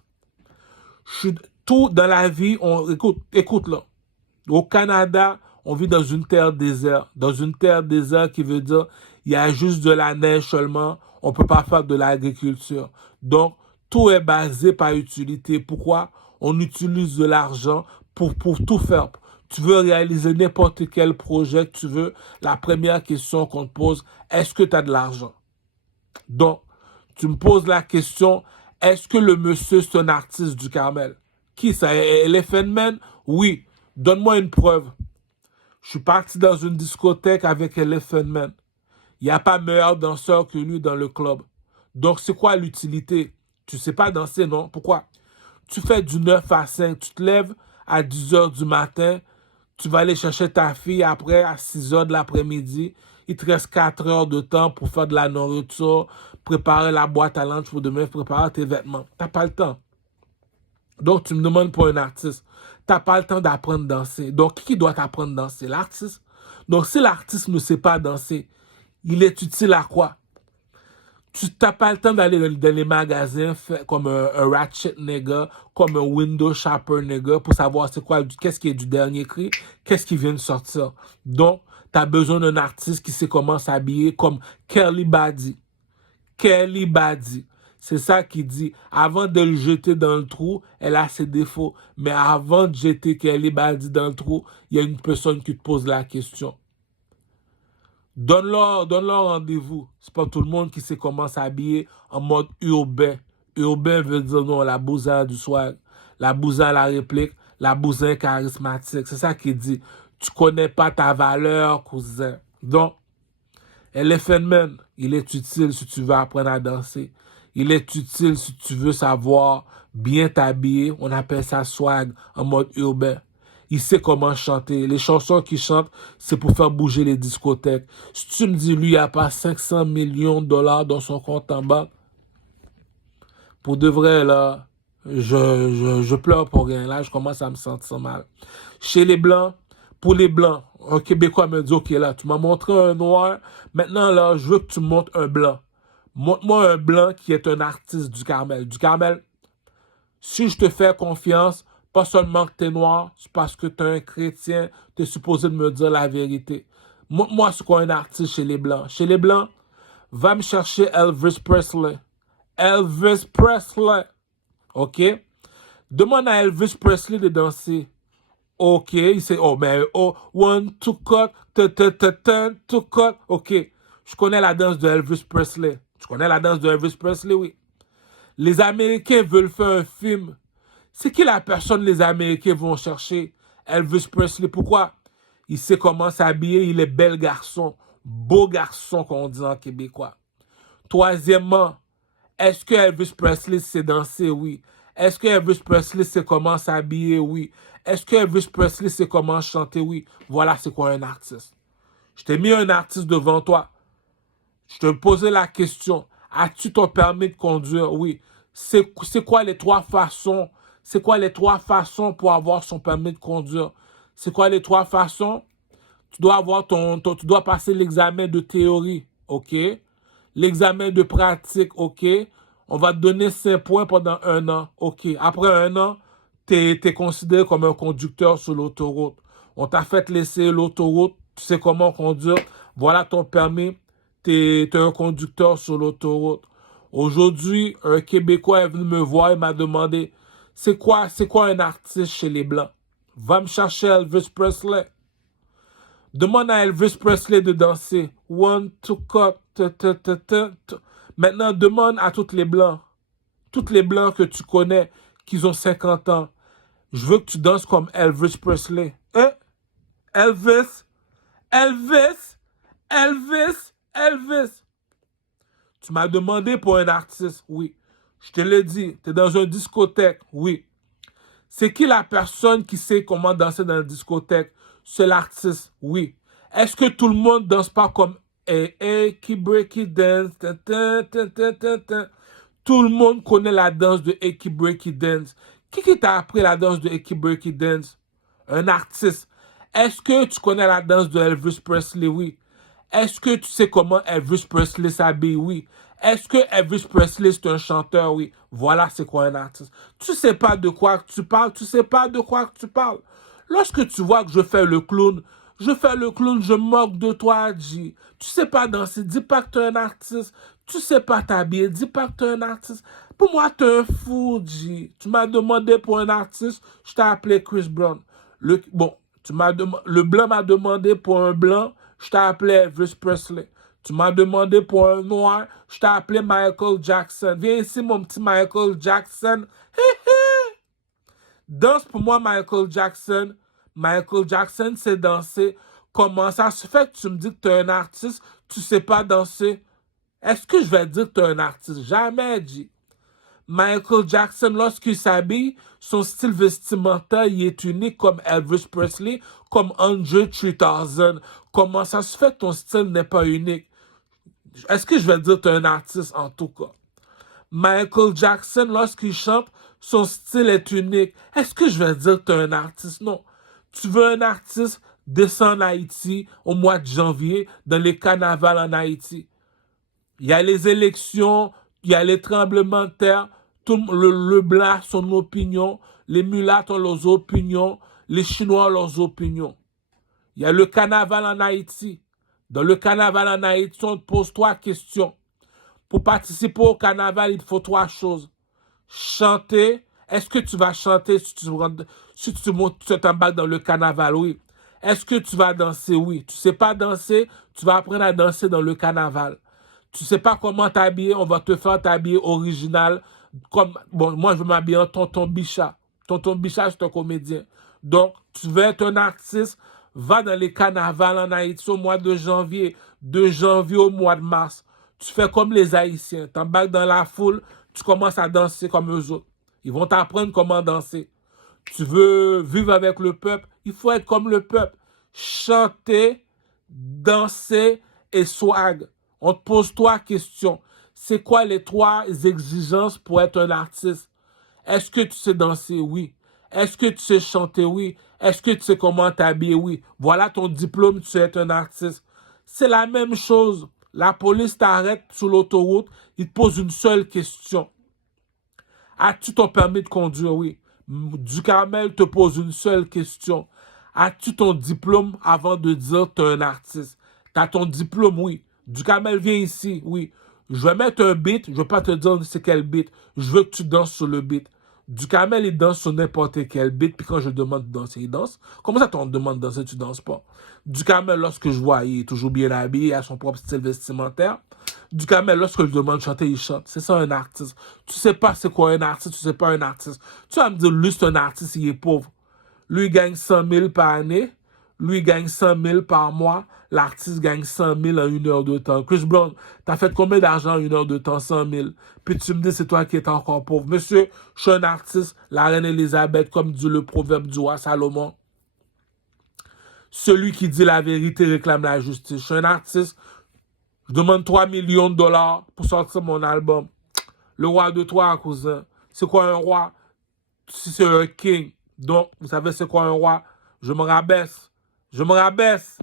Tout dans la vie, écoute là. Au Canada, on vit dans une terre déserte. Dans une terre déserte qui veut dire il y a juste de la neige seulement. On ne peut pas faire de l'agriculture. Donc, tout est basé par utilité. Pourquoi? On utilise de l'argent pour tout faire. Tu veux réaliser n'importe quel projet que tu veux. La première question qu'on te pose, est-ce que tu as de l'argent? Donc, tu me poses la question, est-ce que le monsieur, c'est un artiste du Carmel? Qui ça? Elephant Man? Oui. Donne-moi une preuve. Je suis parti dans une discothèque avec Elephant Man. Il n'y a pas meilleur danseur que lui dans le club. Donc, c'est quoi l'utilité? Tu ne sais pas danser, non? Pourquoi? Tu fais du 9 à 5. Tu te lèves à 10 heures du matin. Tu vas aller chercher ta fille après à 6 heures de l'après-midi. Il te reste 4 heures de temps pour faire de la nourriture, préparer la boîte à lunch pour demain, préparer tes vêtements. Tu n'as pas le temps. Donc, tu me demandes pour un artiste. Tu n'as pas le temps d'apprendre à danser. Donc, qui doit t'apprendre à danser? L'artiste. Donc, si l'artiste ne sait pas danser, il est utile à quoi? Tu n'as pas le temps d'aller dans les magasins comme un Ratchet nigga, comme un Window Shopper nigga pour savoir c'est quoi, qu'est-ce qui est du dernier cri, qu'est-ce qui vient de sortir. Donc, tu as besoin d'un artiste qui sait comment s'habiller comme Kelly Badi. Kelly Badi. C'est ça qui dit, avant de le jeter dans le trou, elle a ses défauts. Mais avant de jeter Kelly Badi dans le trou, il y a une personne qui te pose la question. Donne-leur rendez-vous. C'est pas tout le monde qui sait comment s'habiller en mode urbain. Urbain veut dire non, la bousin du swag, la bousin la réplique, la bousin charismatique. C'est ça qui dit. Tu connais pas ta valeur, cousin. Donc, Elephant Man, il est utile si tu veux apprendre à danser. Il est utile si tu veux savoir bien t'habiller. On appelle ça swag en mode urbain. Il sait comment chanter. Les chansons qu'il chante, c'est pour faire bouger les discothèques. Si tu me dis, lui, il n'y a pas 500 millions de dollars dans son compte en banque, pour de vrai, là, je pleure pour rien. Là, je commence à me sentir mal. Chez les Blancs, pour les Blancs, un Québécois me dit, OK, là, tu m'as montré un noir. Maintenant, là, je veux que tu me montres un blanc. Montre-moi un blanc qui est un artiste du Carmel. Du Carmel, si je te fais confiance, pas seulement que tu es noir, c'est parce que tu es un chrétien, tu es supposé de me dire la vérité. Montre-moi ce qu'est un artiste chez les Blancs. Chez les Blancs, va me chercher Elvis Presley. Elvis Presley. OK? Demande à Elvis Presley de danser. OK, il sait, oh, mais, oh, one, two, cut, two, cut. OK, je connais la danse de Elvis Presley. Tu connais la danse de Elvis Presley, oui. Les Américains veulent faire un film. C'est qui la personne les Américains vont chercher? Elvis Presley. Pourquoi? Il sait comment s'habiller, il est bel garçon. Beau garçon, comme on dit en québécois. Troisièmement, est-ce que Elvis Presley sait danser? Oui. Est-ce que Elvis Presley sait comment s'habiller? Oui. Est-ce que Elvis Presley sait comment chanter? Oui. Voilà, c'est quoi un artiste. Je t'ai mis un artiste devant toi. Je te posais la question. As-tu ton permis de conduire? Oui. C'est quoi les trois façons? C'est quoi les trois façons pour avoir son permis de conduire? C'est quoi les trois façons? Tu dois avoir tu dois passer l'examen de théorie. OK? L'examen de pratique, OK? On va te donner 5 points pendant 1 an. OK. Après 1 an, tu es considéré comme un conducteur sur l'autoroute. On t'a fait laisser l'autoroute. Tu sais comment conduire. Voilà ton permis. Tu es un conducteur sur l'autoroute. Aujourd'hui, un Québécois est venu me voir et m'a demandé c'est quoi un artiste chez les Blancs? Va me chercher Elvis Presley. Demande à Elvis Presley de danser. One, two, cut. Maintenant, demande à toutes les Blancs que tu connais, qui ont 50 ans. Je veux que tu danses comme Elvis Presley. Hein? Elvis, Elvis, Elvis, Elvis. Tu m'as demandé pour un artiste, oui. Je te l'ai dit, tu es dans une discothèque, oui. C'est qui la personne qui sait comment danser dans la discothèque? C'est l'artiste, oui. Est-ce que tout le monde danse pas comme Eki Breaky Dance? Tout le monde connaît la danse de Eki Breaky Dance. Qui t'a appris la danse de Eki Breaky Dance? Un artiste. Est-ce que tu connais la danse de Elvis Presley? Oui. Est-ce que tu sais comment Elvis Presley s'habille? Oui. Est-ce que Elvis Presley c'est un chanteur? Oui. Voilà c'est quoi un artiste. Tu sais pas de quoi tu parles. Tu sais pas de quoi tu parles. Lorsque tu vois que je fais le clown, je moque de toi, G. Tu sais pas danser, dis pas que tu es un artiste. Tu sais pas t'habiller, dis pas que tu es un artiste. Pour moi, tu es un fou, G. Tu m'as demandé pour un artiste, je t'ai appelé Chris Brown. Le blanc m'a demandé pour un blanc, je t'ai appelé Elvis Presley. Tu m'as demandé pour un noir, je t'ai appelé Michael Jackson. Viens ici, mon petit Michael Jackson. Danse pour moi, Michael Jackson. Michael Jackson sait danser. Comment ça se fait que tu me dis que tu es un artiste, tu sais pas danser? Est-ce que je vais dire que tu es un artiste? Jamais dit. Michael Jackson, lorsqu'il s'habille, son style vestimentaire, il est unique comme Elvis Presley, comme Andre 3000. Comment ça se fait que ton style n'est pas unique? Est-ce que je vais dire que tu es un artiste en tout cas? Michael Jackson, lorsqu'il chante, son style est unique. Est-ce que je vais dire que tu es un artiste? Non. Tu veux un artiste, descends en Haïti au mois de janvier, dans les carnavals en Haïti. Il y a les élections, il y a les tremblements de terre, le blanc a son opinion, les mulattes ont leurs opinions, les Chinois ont leurs opinions. Il y a le carnaval en Haïti. Dans le carnaval en Haïti, on te pose 3 questions. Pour participer au carnaval, il faut 3 choses. Chanter. Est-ce que tu vas chanter si tu t'embarques dans le carnaval? Oui. Est-ce que tu vas danser? Oui. Tu ne sais pas danser, tu vas apprendre à danser dans le carnaval. Tu ne sais pas comment t'habiller, on va te faire t'habiller original. Moi, je vais m'habiller en Tonton Bichat. Tonton Bichat, c'est un comédien. Donc, tu veux être un artiste, va dans les carnavals en Haïti au mois de janvier au mois de mars. Tu fais comme les Haïtiens. Tu embarques dans la foule, tu commences à danser comme eux autres. Ils vont t'apprendre comment danser. Tu veux vivre avec le peuple, il faut être comme le peuple. Chanter, danser et swag. On te pose 3 questions. C'est quoi les 3 exigences pour être un artiste? Est-ce que tu sais danser? Oui. Est-ce que tu sais chanter? Oui. Est-ce que tu sais comment t'habiller? Oui. Voilà ton diplôme, tu sais être un artiste. C'est la même chose. La police t'arrête sur l'autoroute, il te pose une seule question. As-tu ton permis de conduire? Oui. Ducamel te pose une seule question. As-tu ton diplôme avant de dire que tu es un artiste? Tu as ton diplôme? Oui. Ducamel, viens ici? Oui. Je vais mettre un beat, je ne vais pas te dire c'est quel beat. Je veux que tu danses sur le beat. Ducamel, il danse sur n'importe quel beat, puis quand je demande de danser, il danse. Comment ça, on te demande de danser, tu danses pas? Ducamel, lorsque je vois, il est toujours bien habillé, il a son propre style vestimentaire. Ducamel, lorsque je demande de chanter, il chante. C'est ça, un artiste. Tu sais pas c'est quoi un artiste, tu sais pas un artiste. Tu vas me dire, lui, c'est un artiste, il est pauvre. Lui, il gagne 100 000 par année. Lui, il gagne 100 000 par mois. L'artiste gagne 100 000 en 1 heure de temps. Chris Brown, t'as fait combien d'argent en 1 heure de temps? 100 000. Puis tu me dis, c'est toi qui es encore pauvre. Monsieur, je suis un artiste, la reine Elisabeth, comme dit le proverbe du roi Salomon. Celui qui dit la vérité réclame la justice. Je suis un artiste, je demande 3 millions de dollars pour sortir mon album. Le roi de toi, cousin. C'est quoi un roi? C'est un king. Donc, vous savez c'est quoi un roi? Je me rabaisse. Je me rabaisse.